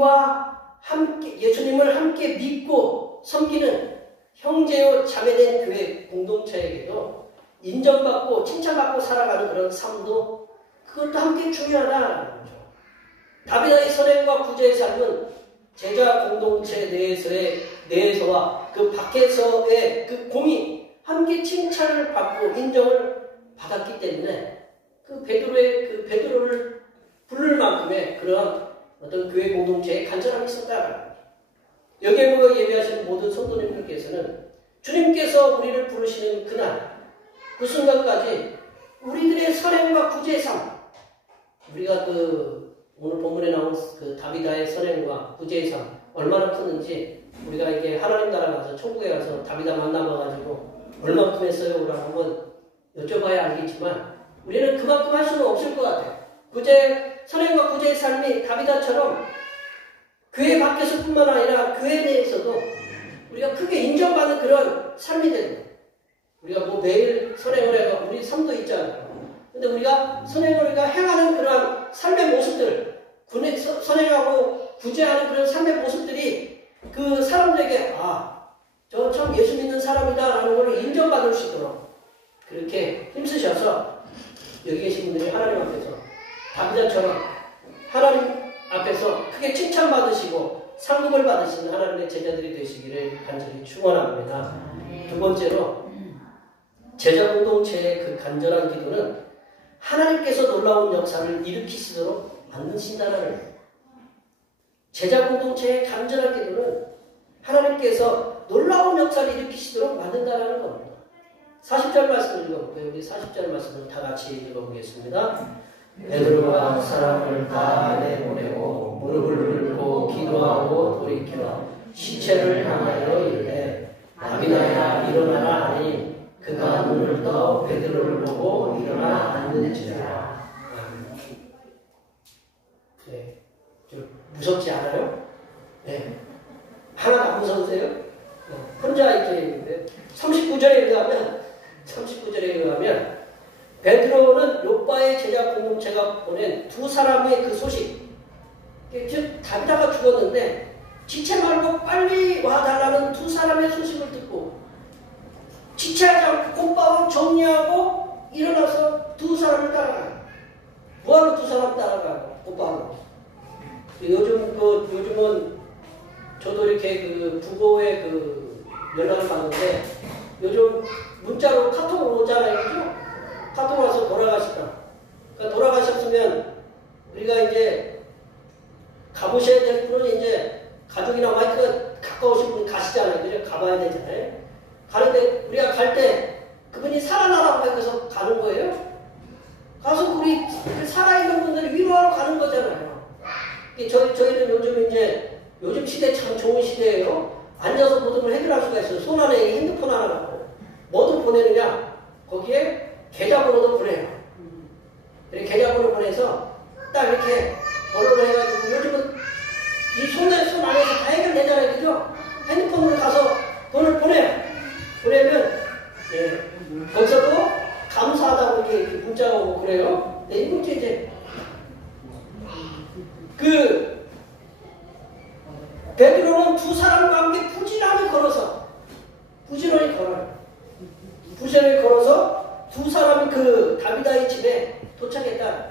함께 믿고 섬기는 형제요 자매된 교회 공동체에게도 인정받고 칭찬받고 살아가는 그런 삶도 그것도 함께 중요하다는 거죠. 다비다의 선행과 구제의 삶은 제자 공동체 내에서와 그 밖에서의 그 공이 함께 칭찬을 받고 인정을 받았기 때문에 그 베드로를 부를 만큼의 그런 어떤 교회 공동체에 간절함이 있었다. 여기에 모여 예배하시는 모든 성도님들께서는 주님께서 우리를 부르시는 그날, 그 순간까지 우리들의 선행과 구제의 삶, 우리가 오늘 본문에 나온 그 다비다의 선행과 구제의 삶 얼마나 크는지, 우리가 이게 하나님 나라 가서 천국에 가서 다비다 만나봐가지고 얼마큼 했어요? 라고 한번 여쭤봐야 알겠지만 우리는 그만큼 할 수는 없을 것 같아요. 선행과 구제의 삶이 다비다처럼 교회 밖에서 뿐만 아니라 교회 내에서도 우리가 크게 인정받는 그런 삶이 되는 거예요. 우리가 뭐 매일 선행을 해가 우리 삶도 있잖아요. 근데 우리가 선행을 행하는 그런 삶의 모습들, 선행하고 구제하는 그런 삶의 모습들이 그 사람들에게 저 참 예수 믿는 사람이다 라는 걸 인정받을 수 있도록 그렇게 힘쓰셔서 여기 계신 분들이 하나님 앞에서 다비다처럼 하나님 앞에서 크게 칭찬받으시고 상급을 받으시는 하나님의 제자들이 되시기를 간절히 축원합니다. 두 번째로 제자 공동체의 그 간절한 기도는 하나님께서 놀라운 역사를 일으키시도록 만드신다는 거예요. 제자 공동체의 간절한 기도는 하나님께서 하나님께서 놀라운 역사를 일으키시도록 만든다는 겁니다. 40절 말씀을 읽어볼게요. 우리 40절 말씀을 다 같이 읽어보겠습니다. 베드로가 사람을 다 내보내고 무릎을 꿇고 기도하고 돌이켜 시체를 향하여 이르되 다비나야 일어나라 하니 그가 눈을 떠 베드로를 보고 일어나 앉는지라. 네, 좀 무섭지 않아요? 네, 하나도 안 무서우세요? 혼자 이렇게 있는데 39절에 의하면 베드로는 욥바의 제자 공동체가 보낸 두 사람의 그 소식, 즉 다비다가 죽었는데 지체 말고 빨리 와달라는 두 사람의 소식을 듣고 지체하지 않고 곧바로 정리하고 일어나서 두 사람을 따라가요. 뭐하러 두 사람 따라가요? 곧바로. 요즘은 저도 이렇게 그 부고에 그 연락을 받는데 요즘 문자로 카톡으로 오잖아요. 그죠? 카톡 와서 돌아가시다. 그러니까 돌아가셨으면 우리가 이제 가보셔야 될 분은 이제 가족이나 와이프가 가까우신 분이 가시잖아요. 그죠? 가봐야 되잖아요. 가는데 우리가 갈 때 그분이 살아나라고 해서 가는 거예요. 가서 우리 살아있는 분들을 위로하러 가는 거잖아요. 저희는 요즘 시대 참 좋은 시대예요. 앉아서 모든 걸 해결할 수가 있어요. 손 안에 핸드폰 하나 갖고 뭐든 보내느냐 거기에 계좌번호도 보내요. 이렇게 계좌번호 보내서 딱 이렇게 번호를 해가지고 요즘은 이 손 안에서 다 해결되잖아요. 그죠? 핸드폰으로 가서 돈을 보내면 거기서도 감사하다고 이렇게 문자가 오고 그래요. 네, 이거 이제 베드로는 두 사람과 함께 부지런히 걸어서 두 사람이 그 다비다의 집에 도착했다.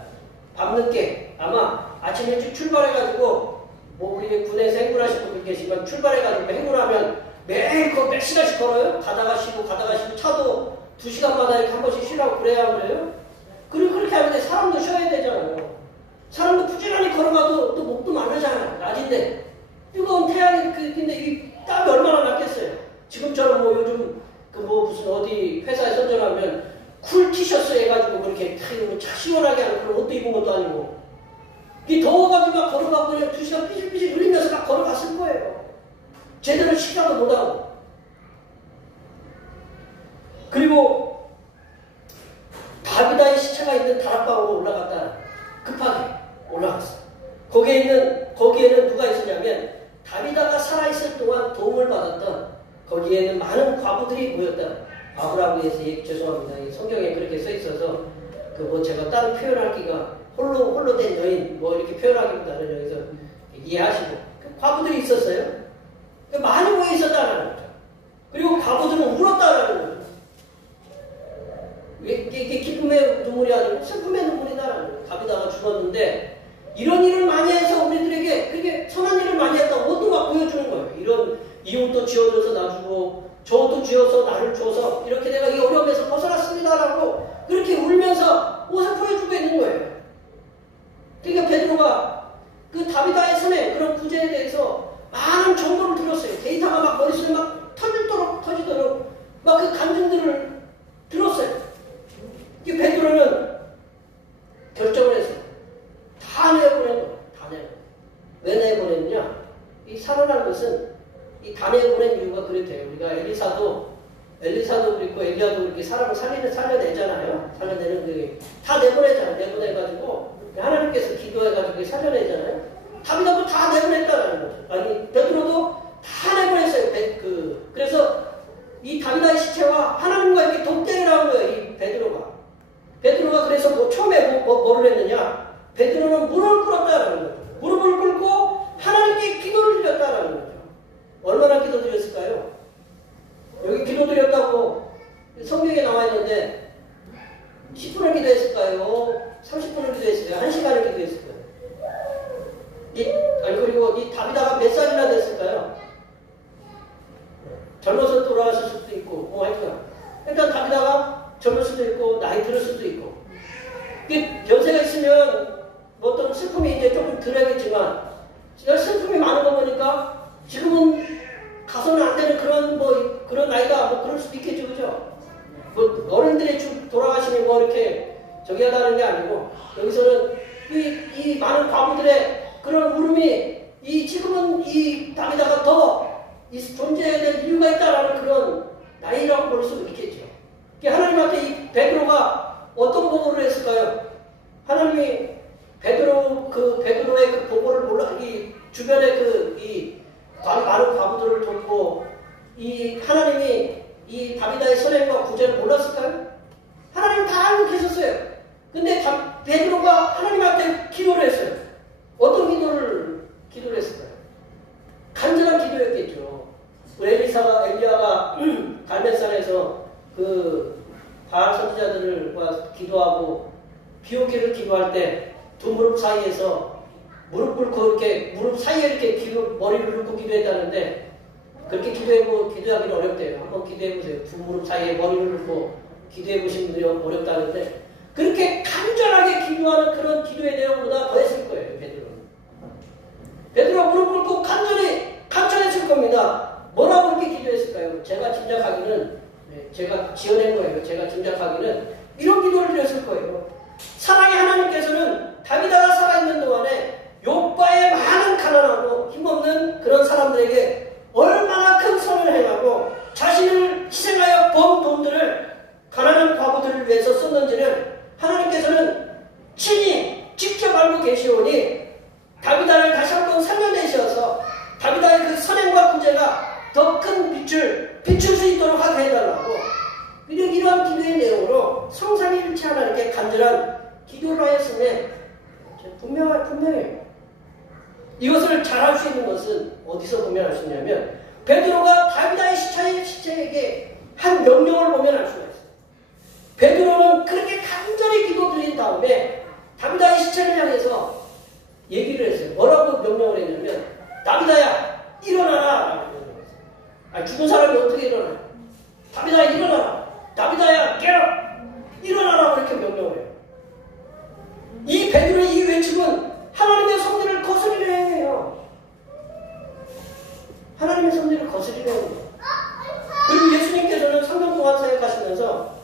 밤늦게 아마 아침 일찍 출발해가지고 뭐 우리 군에서 행군하신 분들 계시면 출발해가지고 행군하면 매일 몇 시간씩 걸어요. 가다가 쉬고 차도 2시간마다 이렇게 한 번씩 쉬라고 그래야 그래요. 그리고 그렇게 하는데 사람도 쉬어야 되잖아요. 사람도 부지런히 걸어가도 또 목도 마르잖아요. 낮인데 뜨거운 태양이 근데 이 땀이 얼마나 났겠어요. 지금처럼 뭐 요즘 무슨 어디 회사에 선전하면 쿨 티셔츠 해가지고 뭐 이렇게 차 시원하게 하는 그런 옷도 입은 것도 아니고 이 더워가지고 막 걸어가고 그냥 2시간 삐질삐질 흘리면서 막 걸어갔을 거예요. 제대로 식사도 못하고. 그리고 다비다의 시체가 있는 다락방으로 올라갔다. 급하게 올라갔어. 거기에는 누가 있었냐면 다비다가 살아있을 동안 도움을 받았던 거기에는 많은 과부들이 모였다. 과부라고 해서 죄송합니다. 성경에 그렇게 써 있어서 제가 다른 표현하기가 홀로 된 여인 이렇게 표현하기보다는 여기서 이해하시고 과부들이 있었어요. 많이 모여 있었다는 거죠. 그리고 과부들은 울었다라는 거죠. 이게 기쁨의 눈물이 아니고 슬픔의 눈물이다라는 거죠. 다비다가 죽었는데 이런 일을 많이 해서 우리들에게 그게 선한 일을 많이 했다고 옷도 막 보여주는 거예요. 이 옷도 쥐어줘서 나 주고 저 옷도 쥐어서 나를 줘서 이렇게 내가 이 어려움에서 벗어났습니다라고 그렇게 울면서 옷을 보여주고 있는 거예요. 그러니까 베드로가 그 다비다의 손에 그런 구제에 대해서 많은 정보를 들었어요. 데이터가 막 머릿속에 막 터지도록 막 그 간증들을 들었어요. 이 베드로는 결정을 했어요. 다 내보낸 거예요. 다 내보낸. 왜 내보냈냐? 이 살아난 것은 이 다 내보낸 이유가 그랬대요. 우리가 엘리사도 그렇고 엘리야도 이렇게 사람을 살려내잖아요. 살려내는 다 내보내잖아요. 내보내가지고 하나님께서 기도해가지고 살려내잖아요. 다비다도 다 내보냈다는 거죠. 아니 베드로도 다 내보냈어요. 그래서 이 다비다의 시체와 하나님과 이렇게 독대를 한 거예요. 이 베드로가 그래서 처음에 뭐를 했느냐? 베드로는 무릎을 꿇었다는 거죠. 무릎을 꿇고 하나님께 기도를 드렸다는 거죠. 얼마나 기도드렸을까요? 여기 기도드렸다고 성경에 나와 있는데 10분을 기도했을까요? 30분을 기도했을까요? 1시간을 기도했을까요? 그리고 이 다비다가 몇 살이나 됐을까요? 젊어서 돌아가실 수도 있고 하여튼 일단 다비다가 젊을 수도 있고 나이 들을 수도 있고 연세가 있으면 어떤 슬픔이 이제 조금 덜하겠지만 슬픔이 많은 거 보니까 지금은 가서는 얘기하다는 게 아니고 여기서는 이 많은 과부들의 그런 울음이 지금은 이 다비다가 더 존재해야 될 이유가 있다라는 그런 나이라고 볼 수 있겠죠. 하나님한테 이 베드로가 어떤 보고를 했을까요? 하나님이 베드로의 그 보고를 이 주변에 많은 과부들을 돕고 하나님이 이 다비다의 선행과 구제를 몰랐을까요? 하나님 다 알고 계셨어요. 근데 베드로가 하나님한테 기도를 했어요. 어떤 기도를 했을까요? 간절한 기도였겠죠. 엘리야가 갈멜산에서 그 바알 선지자들과 기도하고 비 오기를 기도할 때 두 무릎 사이에서 무릎 꿇고 이렇게 무릎 사이에 이렇게 머리를 꿇고 기도했다는데 그렇게 기도하기는 어렵대요. 한번 기도해보세요. 두 무릎 사이에 머리를 꿇고 기도해보신 분이 어렵다는데 그렇게 간절하게 기도하는 그런 기도의 내용보다 더 했을 거예요. 베드로가 무릎 꿇고 간절히 간청했을 겁니다. 뭐라고 그렇게 기도했을까요? 제가 짐작하기는 제가 지어낸 거예요. 제가 짐작하기는 이런 기도를 드렸을 거예요. 사랑의 하나님께서는 다비다가 살아있는 동안에 욥바의 많은 가난하고 힘없는 그런 사람들에게 얼마나 큰 선을 행하고 자신을 희생하여 번 돈들을 가난한 과부들을 위해서 썼는지를 하나님께서는 친히 직접 알고 계시오니 다비다를 다시 한번 살려내셔서 다비다의 그 선행과 구제가 더 큰 빛을 비출 수 있도록 하게 해달라고 이러한 기도의 내용으로 성삼위일체 하나님께 간절한 기도를 하였으면 분명해요. 이것을 잘할 수 있는 것은 어디서 보면 알 수 있냐면 베드로가 다비다의 시체에게 한 명령을 보면 알 수가 있어요. 베드로는 그렇게 간절히 기도드린 다음에 다비다의 시체를 향해서 얘기를 했어요. 뭐라고 명령을 했냐면 다비다야 일어나라 라고 명령을 했어요. 죽은 사람이 어떻게 일어나요? 다비다야 일어나라. 다비다야 깨라. 일어나라고 이렇게 명령을 해요. 이 베드로의 이 외침은 하나님의 섭리를 거스리려 해요. 하나님의 섭리를 거스리려 해요. 그리고 예수님께서는 3년 동안 사역하시면서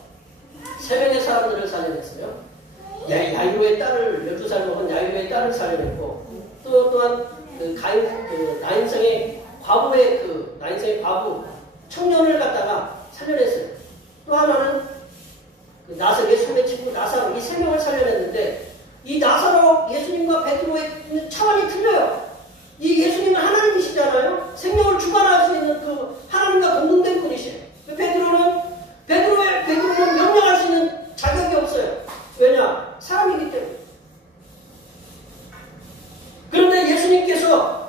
3명의 사람들을 살려냈어요. 야이로의 딸을 12살 먹은 야이로의 딸을 살려냈고 또한 나인성의 과부 청년을 갖다가 살려냈어요. 또 하나는 예수님의 친구 나사로 이 3명을 살려냈는데 이 나사로 예수님과 베드로의 차원이 틀려요. 이 예수님은 하나님이시잖아요. 생명을 주관할 수 있는 그 하나님과 동등된 분이시에요. 베드로는 명령할 수 있는 자격이 없어요. 왜냐? 사람이기 때문에. 그런데 예수님께서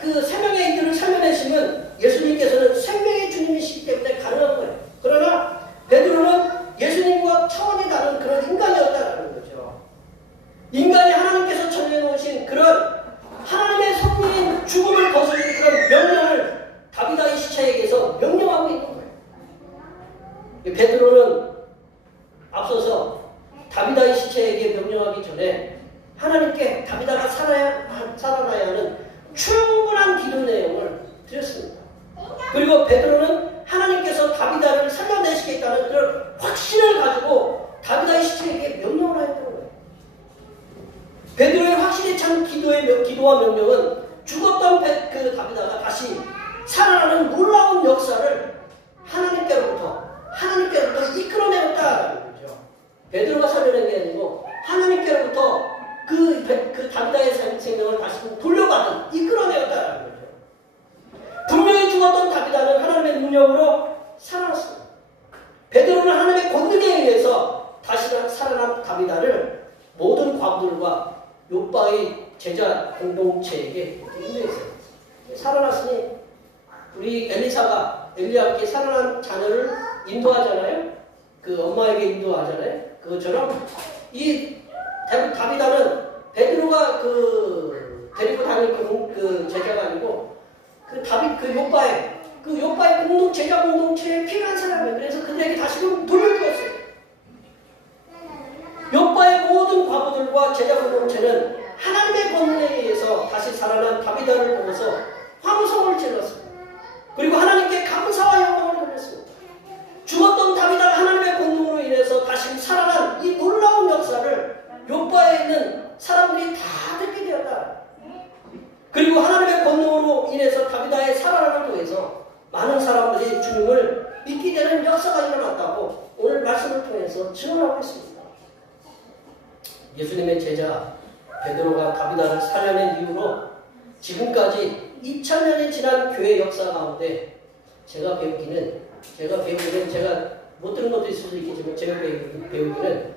그 3명의 이들을 살려내시면 예수님께서는 생명의 주님이시기 때문에 가능한 거예요. 그러나 베드로는 예수님과 차원이 다른 그런 인간이었다는 거죠. 인간이 하나님께서 정해놓으신 그런 하나님의 섭리인 죽음을 거스르는 그런 명령을 다비다의 시체에게서 명령하고 있는 거예요. 베드로는 앞서서 다비다의 시체에게 명령하기 전에 하나님께 다비다가 살아나야 하는 충분한 기도 내용을 드렸습니다. 그리고 베드로는 하나님께서 다비다를 살려내시겠다는 그런 확신을 가지고 다비다의 시체에게 명령을 하였던 거예요. 베드로의 확실히 찬 기도와 명령은 죽었던 그 다비다가 다시 살아나는 놀라운 역사를 하나님께로부터 이끌어내었다는 거죠. 베드로가 살려낸 게 아니고 하나님께로부터 그 다비다의 생명을 다시 돌려받은 이끌어내었다는 거죠. 분명히 죽었던 다비다는 하나님의 능력으로 살아났습니다. 베드로는 하나님의 권능에 의해서 다시 살아난 다비다를 모든 과부들과 욥바의 제자 공동체에게 인도했어요. 살아났으니 우리 엘리야께 살아난 자녀를 인도하잖아요. 그 엄마에게 인도하잖아요. 그것처럼 이 다비다는 베드로가 데리고 다닐 그 제자가 아니고 욥바의 제자 공동체에 필요한 사람이에요. 그래서 그들에게 다시금 돌려주었어요. 욥바의 모든 과부들과 제자 공동체는 하나님의 권능에 의해서 다시 살아난 다비다를 보면서 황성을 질렀습니다. 그리고 하나님께 감사와 영광을 돌렸습니다. 죽었던 다비다가 하나님의 권능으로 인해서 다시 살아난 이 놀라운 다비다의 살아남을 통해서 많은 사람들이 주님을 믿게 되는 역사가 일어났다고 오늘 말씀을 통해서 증언하고 있습니다. 예수님의 제자 베드로가 다비다를 살려낸 이후로 지금까지 2000년이 지난 교회 역사 가운데 제가 배우기는 제가 못 들은 것도 있을 수 있겠지만 제가 배우기는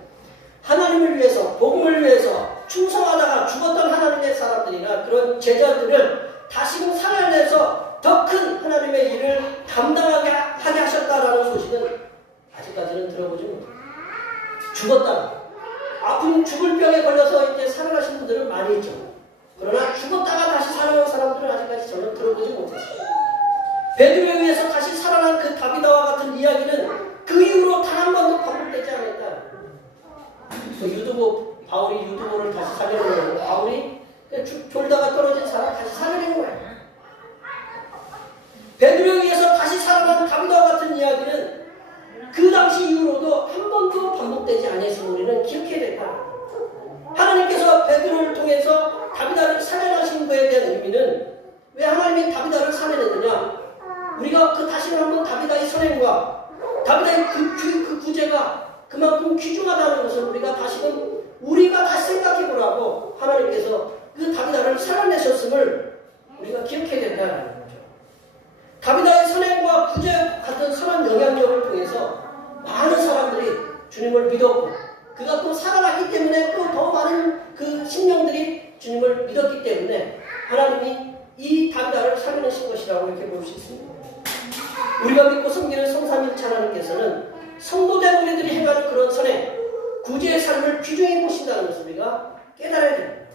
하나님을 위해서 복음을 위해서 충성하다가 죽었던 하나님의 사람들이나 그런 제자들을 다시금 살아내서 더 큰 하나님의 일을 감당하게 하게 하셨다라는 소식은 아직까지는 들어보지 못해요. 죽었다. 아픈 죽을 병에 걸려서 이제 살아가신 분들은 많이 있죠. 그러나 죽었다가 다시 살아난 사람들은 아직까지 저는 들어보지 못했어요. 베드로에 의해서 다시 살아난 그 다비다와 같은 이야기는 그 이후로 단 한 번도 반복되지 않았다. 그 바울이 유두보를 다시 살려내는 바울이 졸다가 떨어진 사람 다시 살려내는 거예요. 베드로에 의해서 다시 살아난 다비다와 같은 이야기는 그 당시 이후로도 한 번도 반복되지 않았음을 우리는 기억해야 된다. 하나님께서 베드로를 통해서 다비다를 살려내신 것에 대한 의미는 왜 하나님이 다비다를 살려내느냐? 우리가 다시는 한번 다비다의 선행과 다비다의 그 구제가 그만큼 귀중하다는 것을 우리가 다시 생각해보라고 하나님께서 그 다비다를 살아내셨음을 우리가 기억해야 된다는 거죠. 다비다의 선행과 구제 같은 선한 영향력을 통해서 많은 사람들이 주님을 믿었고 그가 또 살아났기 때문에 또 더 많은 그 심령들이 주님을 믿었기 때문에 하나님이 이 다비다를 살려내신 것이라고 이렇게 볼 수 있습니다. 우리가 믿고 섬기는 성삼일체 하나님께서는 성도된 우리들이 행하는 그런 선행, 구제의 삶을 귀중히 보신다는 것을 우리가 깨달아야 됩니다.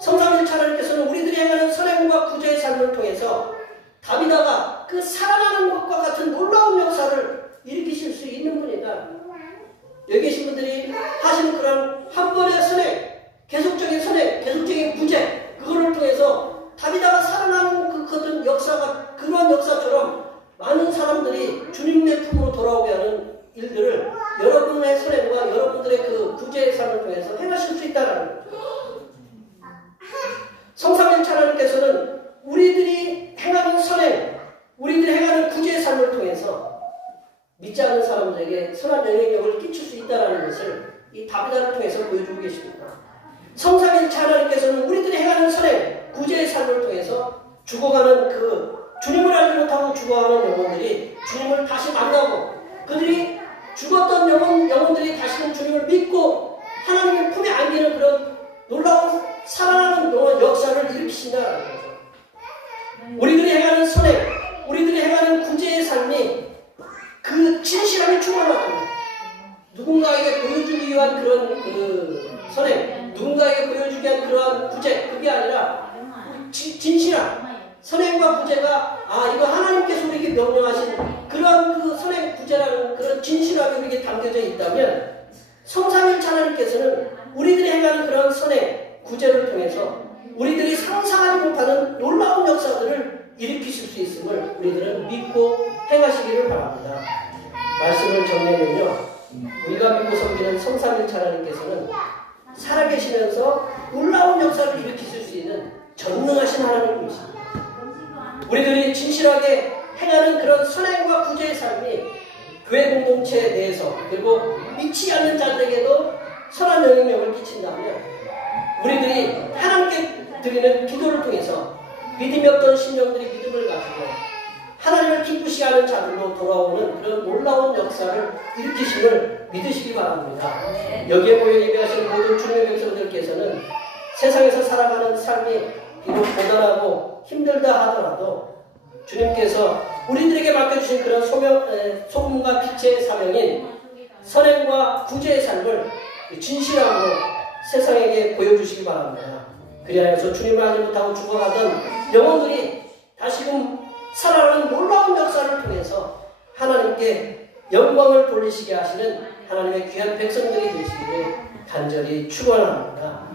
성삼일체 하나님께서는 우리들이 행하는 선행과 구제의 삶을 통해서 다비다가 그 살아나는 것과 같은 놀라운 역사를 일으키실 수 있는 분이다. 여기 계신 분들이 하시는 그런 한 번의 선행, 계속적인 선행, 계속적인 구제, 그거를 통해서 다비다가 살아나는 그 역사가 그러한 역사처럼 많은 사람들이 주님의 품으로 돌아오게 하는 일들을 여러분의 선행과 여러분들의 그 구제의 삶을 통해서 행하실 수 있다는 거죠. 성삼일체 하나님께서는 우리들이 행하는 선행, 우리들이 행하는 구제의 삶을 통해서 믿지 않는 사람들에게 선한 영향력을 끼칠 수 있다는 것을 이 다비다를 통해서 보여주고 계십니다. 성삼일체 하나님께서는 우리들이 행하는 선행, 구제의 삶을 통해서 죽어가는 주님을 알지 못하고 죽어가는 영혼들이 주님을 다시 만나고 그들이 죽었던 영혼들이 다시금 주님을 믿고 하나님의 품에 안기는 그런 놀라운 살아나는 역사를 일으키신다는 거죠. 우리들이 행하는 선행, 우리들이 행하는 구제의 삶이 그 진실함이 충만하다. 누군가에게 보여주기 위한 그런 선행, 누군가에게 보여주기 위한 그러한 구제, 그게 아니라 진실함, 선행과 구제가 이거 하나님께서 우리에게 명령하신 그러한 그 선행, 구제라는 그런 진실함이 우리에게 담겨져 있다면 성삼일체 하나님께서는 우리들이 행하는 그런 선행, 구제를 통해서 우리들이 상상하지 못하는 놀라운 역사들을 일으키실 수 있음을 우리들은 믿고 행하시기를 바랍니다. 말씀을 정리하면요, 우리가 믿고 섬기는 성삼일체 하나님께서는 살아계시면서 놀라운 역사를 일으키실 수 있는 전능하신 하나님이십니다. 우리들이 진실하게 행하는 그런 선행과 구제의 삶이 교회 공동체 내에서 그리고 믿지 않는 자들에게도 선한 영향력을 끼친다면 우리들이 하나님께 드리는 기도를 통해서 믿음이 없던 심령들이 믿음을 가지고 하나님을 기쁘시게 하는 자들로 돌아오는 그런 놀라운 역사를 일으키심을 믿으시기 바랍니다. 여기에 모여 예배하시는 모든 주님의 백성들께서는 세상에서 살아가는 삶이 비록 고단하고 힘들다 하더라도 주님께서 우리들에게 맡겨주신 그런 소금과 빛의 사명인 선행과 구제의 삶을 진실함으로 세상에게 보여주시기 바랍니다. 그리하여서 주님을 알지 못하고 죽어가던 영혼들이 다시금 살아나는 놀라운 역사를 통해서 하나님께 영광을 돌리시게 하시는 하나님의 귀한 백성들이 되시기를 간절히 축원합니다.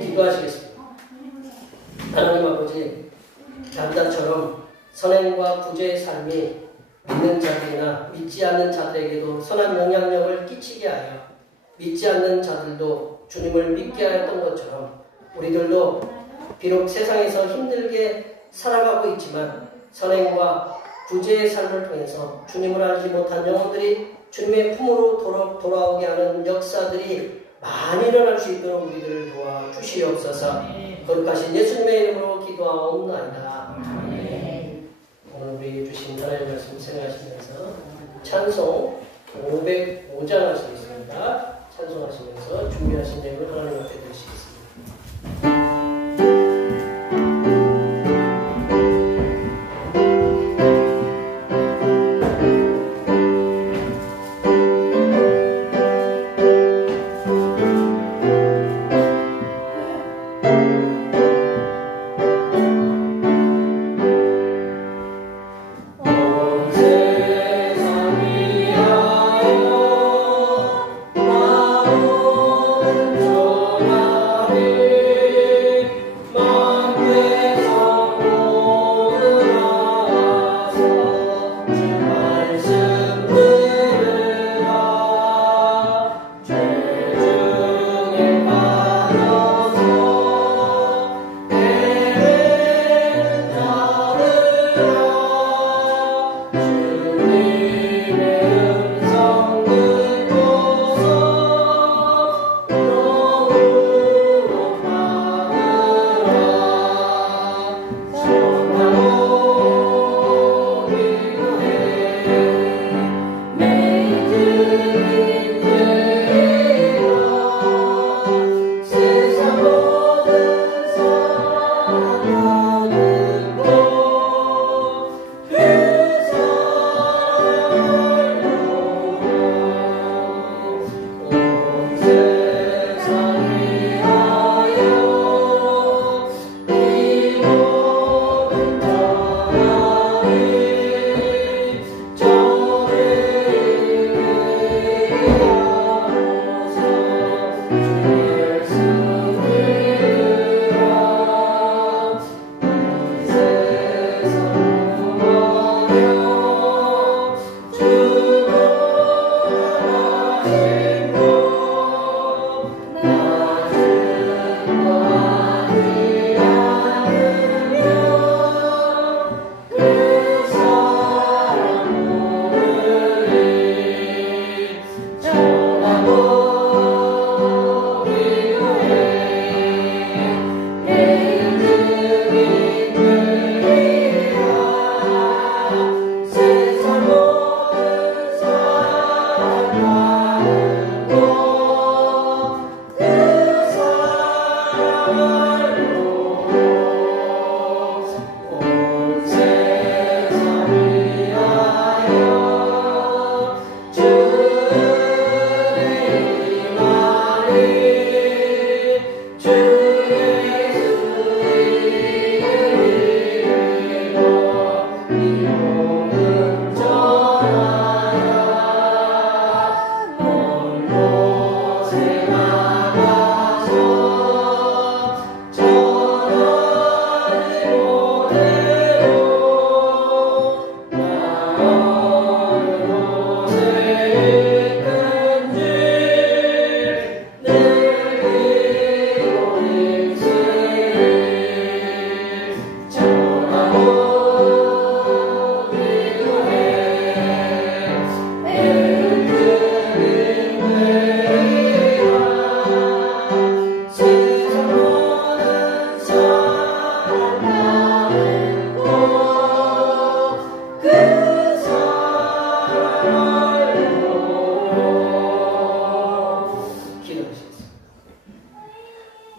기도하시겠습니다. 하나님 아버지, 다비다처럼 선행과 구제의 삶이 믿는 자들이나 믿지 않는 자들에게도 선한 영향력을 끼치게 하여 믿지 않는 자들도 주님을 믿게 하였던 것처럼 우리들도 비록 세상에서 힘들게 살아가고 있지만 선행과 구제의 삶을 통해서 주님을 알지 못한 영혼들이 주님의 품으로 돌아오게 하는 역사들이 많이 일어날 수 있도록 우리들을 도와 주시옵소서. 거룩하신 예수님의 이름으로 기도하옵나이다. 오늘 우리 주신 하나님의 말씀 생각하시면서 찬송 505장 하시겠습니다. 찬송하시면서 준비하신 내용을 하나님 앞에 드리시겠습니다.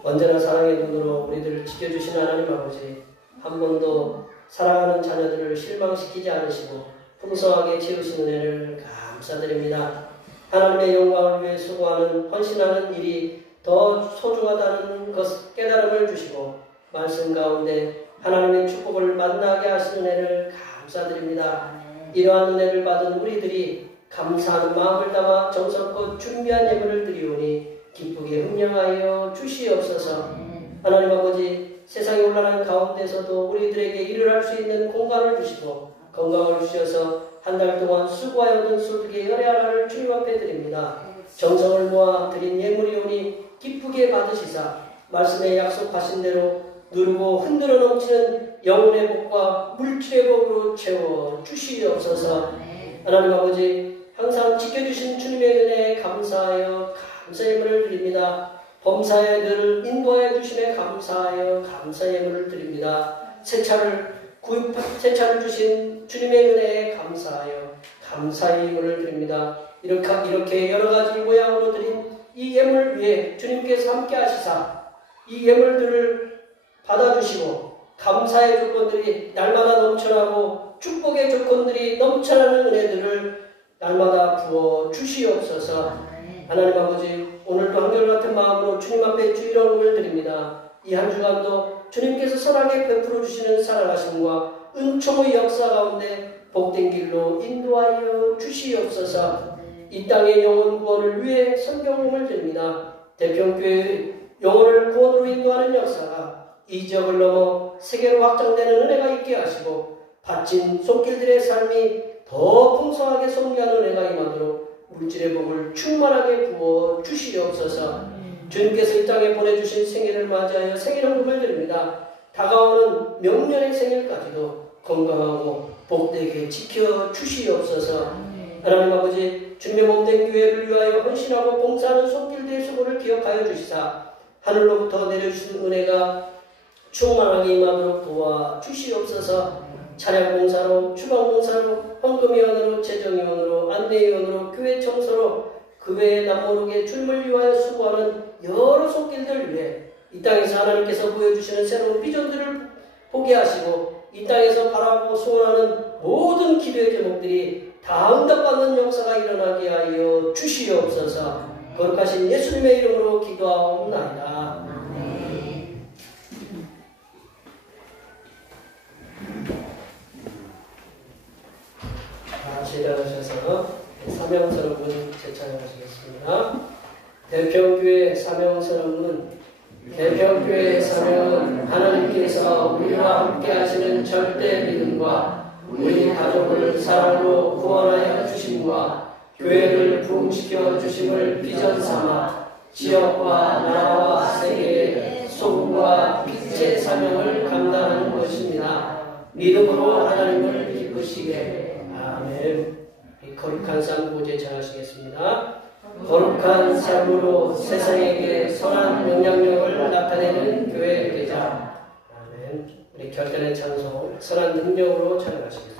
언제나 사랑의 눈으로 우리들을 지켜주시는 하나님 아버지, 한 번도 사랑하는 자녀들을 실망시키지 않으시고 풍성하게 채우시는 은혜를 감사드립니다. 하나님의 영광을 위해 수고하는 헌신하는 일이 더 소중하다는 것 깨달음을 주시고 말씀 가운데 하나님의 축복을 만나게 하시는 은혜를 감사드립니다. 이러한 은혜를 받은 우리들이 감사하는 마음을 담아 정성껏 준비한 예물을 드리오니 기쁘게 흥령하여 주시옵소서. 하나님 아버지, 세상에 올라가는 가운데서도 우리들에게 일을 할 수 있는 공간을 주시고 건강을 주셔서 한 달 동안 수고하여 얻은 소득의 열의 하나를 주님 앞에 드립니다. 정성을 모아 드린 예물이오니 기쁘게 받으시사 말씀에 약속하신 대로 누르고 흔들어 넘치는 영혼의 복과 물질의 복으로 채워 주시옵소서. 하나님 아버지, 항상 지켜주신 주님의 은혜에 감사하여 감사의 예물을 드립니다. 범사에 늘 인도하여 주심에 감사하여 감사의 예물을 드립니다. 새 차를 주신 주님의 은혜에 감사하여 감사의 예물을 드립니다. 이렇게 여러 가지 모양으로 드린 이 예물 위에 주님께서 함께 하시사 이 예물들을 받아주시고 감사의 조건들이 날마다 넘쳐나고 축복의 조건들이 넘쳐나는 은혜들을 날마다 부어 주시옵소서. 하나님 아버지, 오늘도 한결같은 마음으로 주님 앞에 주일언금을 드립니다. 이 한 주간도 주님께서 선하게 베풀어 주시는 살아가심과 은총의 역사 가운데 복된 길로 인도하여 주시옵소서. 이 땅의 영혼 구원을 위해 성경음을 드립니다. 대평교회의 영혼을 구원으로 인도하는 역사가 이 지역을 넘어 세계로 확장되는 은혜가 있게 하시고 바친 손길들의 삶이 더 풍성하게 성취하는 은혜가 임하도록 물질의 복을 충만하게 부어 주시옵소서. 주님께서 이 땅에 보내주신 생일을 맞이하여 생일헌금을 드립니다. 다가오는 명년의 생일까지도 건강하고 복되게 지켜 주시옵소서. 하나님 아버지, 주님의 몸된 교회를 위하여 헌신하고 봉사하는 손길들의 수고를 기억하여 주시사 하늘로부터 내려주신 은혜가 충만하게 임하도록 도와 주시옵소서. 차량 봉사로, 주방 봉사로, 헌금위원으로, 재정위원으로, 안내위원으로, 교회 청소로 그 외에 남모르게 주님을 위하여 수고하는 여러 손길들 위해 이 땅에서 하나님께서 보여주시는 새로운 비전들을 보게 하시고 이 땅에서 바라고 소원하는 모든 기도의 제목들이 다 응답받는 역사가 일어나게 하여 주시옵소서. 거룩하신 예수님의 이름으로 기도하옵나이다. 일어나셔서 사명선언문 제창하시겠습니다. 대평교회 사명선언문. 대평교회의 사명은 하나님께서 우리와 함께 하시는 절대 믿음과 우리 가족을 사랑으로 구원하여 주심과 교회를 부흥시켜 주심을 비전 삼아 지역과 나라와 세계의 소금과 빛의 사명을 감당하는 것입니다. 믿음으로 하나님을 기쁘시게. 아멘. 거룩한 삶 고제 전하시겠습니다. 거룩한 삶으로 세상에게 선한 영향력을 나타내는 교회 대자. 아멘. 우리 결단의 찬송 선한 능력으로 찬양하시겠습니다.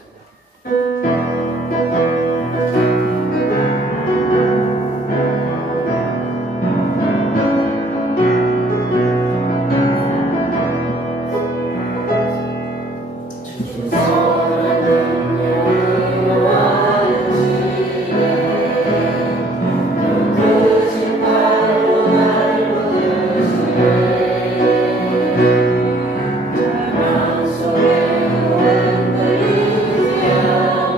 소리 흔들리지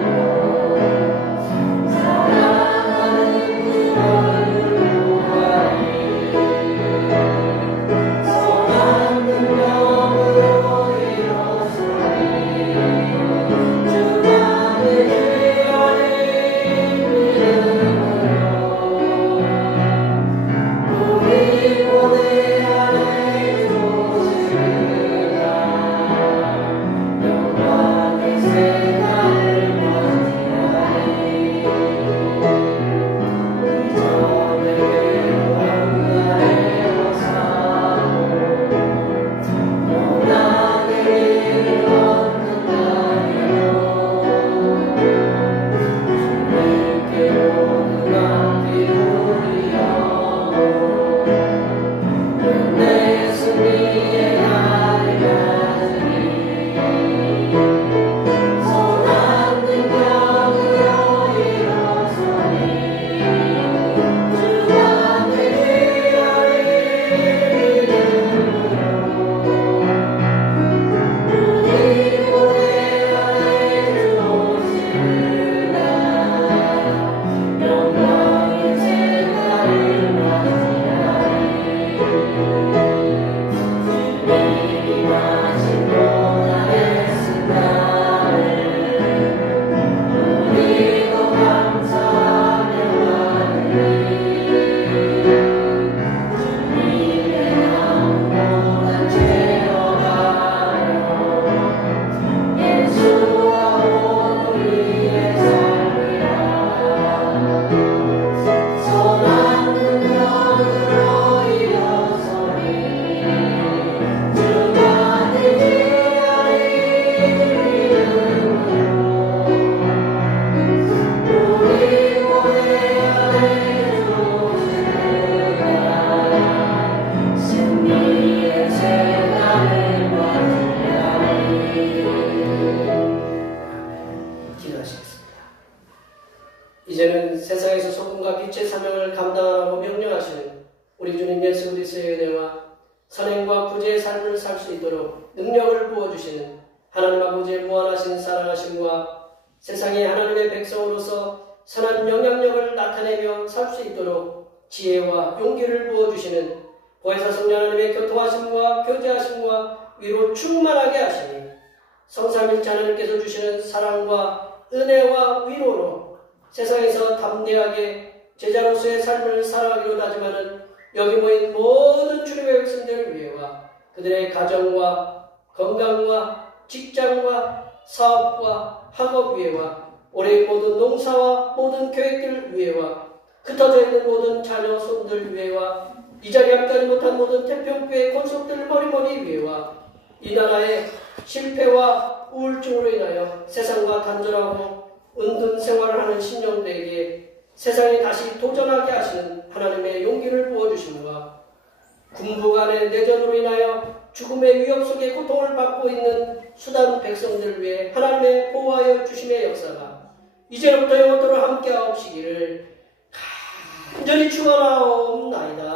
하시겠습니다. 이제는 세상에서 소금과 빛의 사명을 감당하라고 명령하시는 우리 주님 예수 그리스도의 은혜와 선행과 구제의 삶을 살 수 있도록 능력을 부어주시는 하나님 아버지의 무한하신 사랑하심과 세상의 하나님의 백성으로서 선한 영향력을 나타내며 살 수 있도록 지혜와 용기를 부어주시는 보혜사 성령 하나님의 교통하심과 교제하심과 위로 충만하게 하시니 성삼일체 하나님께서 주시는 사랑과 은혜와 위로로 세상에서 담대하게 제자로서의 삶을 살아가기로 다짐하는 여기 모인 모든 주님의 백성들을 위해와 그들의 가정과 건강과 직장과 사업과 학업 위에와 올해의 모든 농사와 모든 계획들 위에와 흩어져 있는 모든 자녀 손들 위에와 이 자리에 함께하지 못한 모든 태평교회 권속들 머리머리 위에와 이 나라의 실패와 우울증으로 인하여 세상과 단절하고 은둔 생활을 하는 신령들에게 세상에 다시 도전하게 하시는 하나님의 용기를 부어주심과 군부 간의 내전으로 인하여 죽음의 위협 속에 고통을 받고 있는 수단 백성들 위해 하나님의 보호하여 주심의 역사가 이제부터 영원토록 함께하옵시기를 간절히 축원하옵나이다.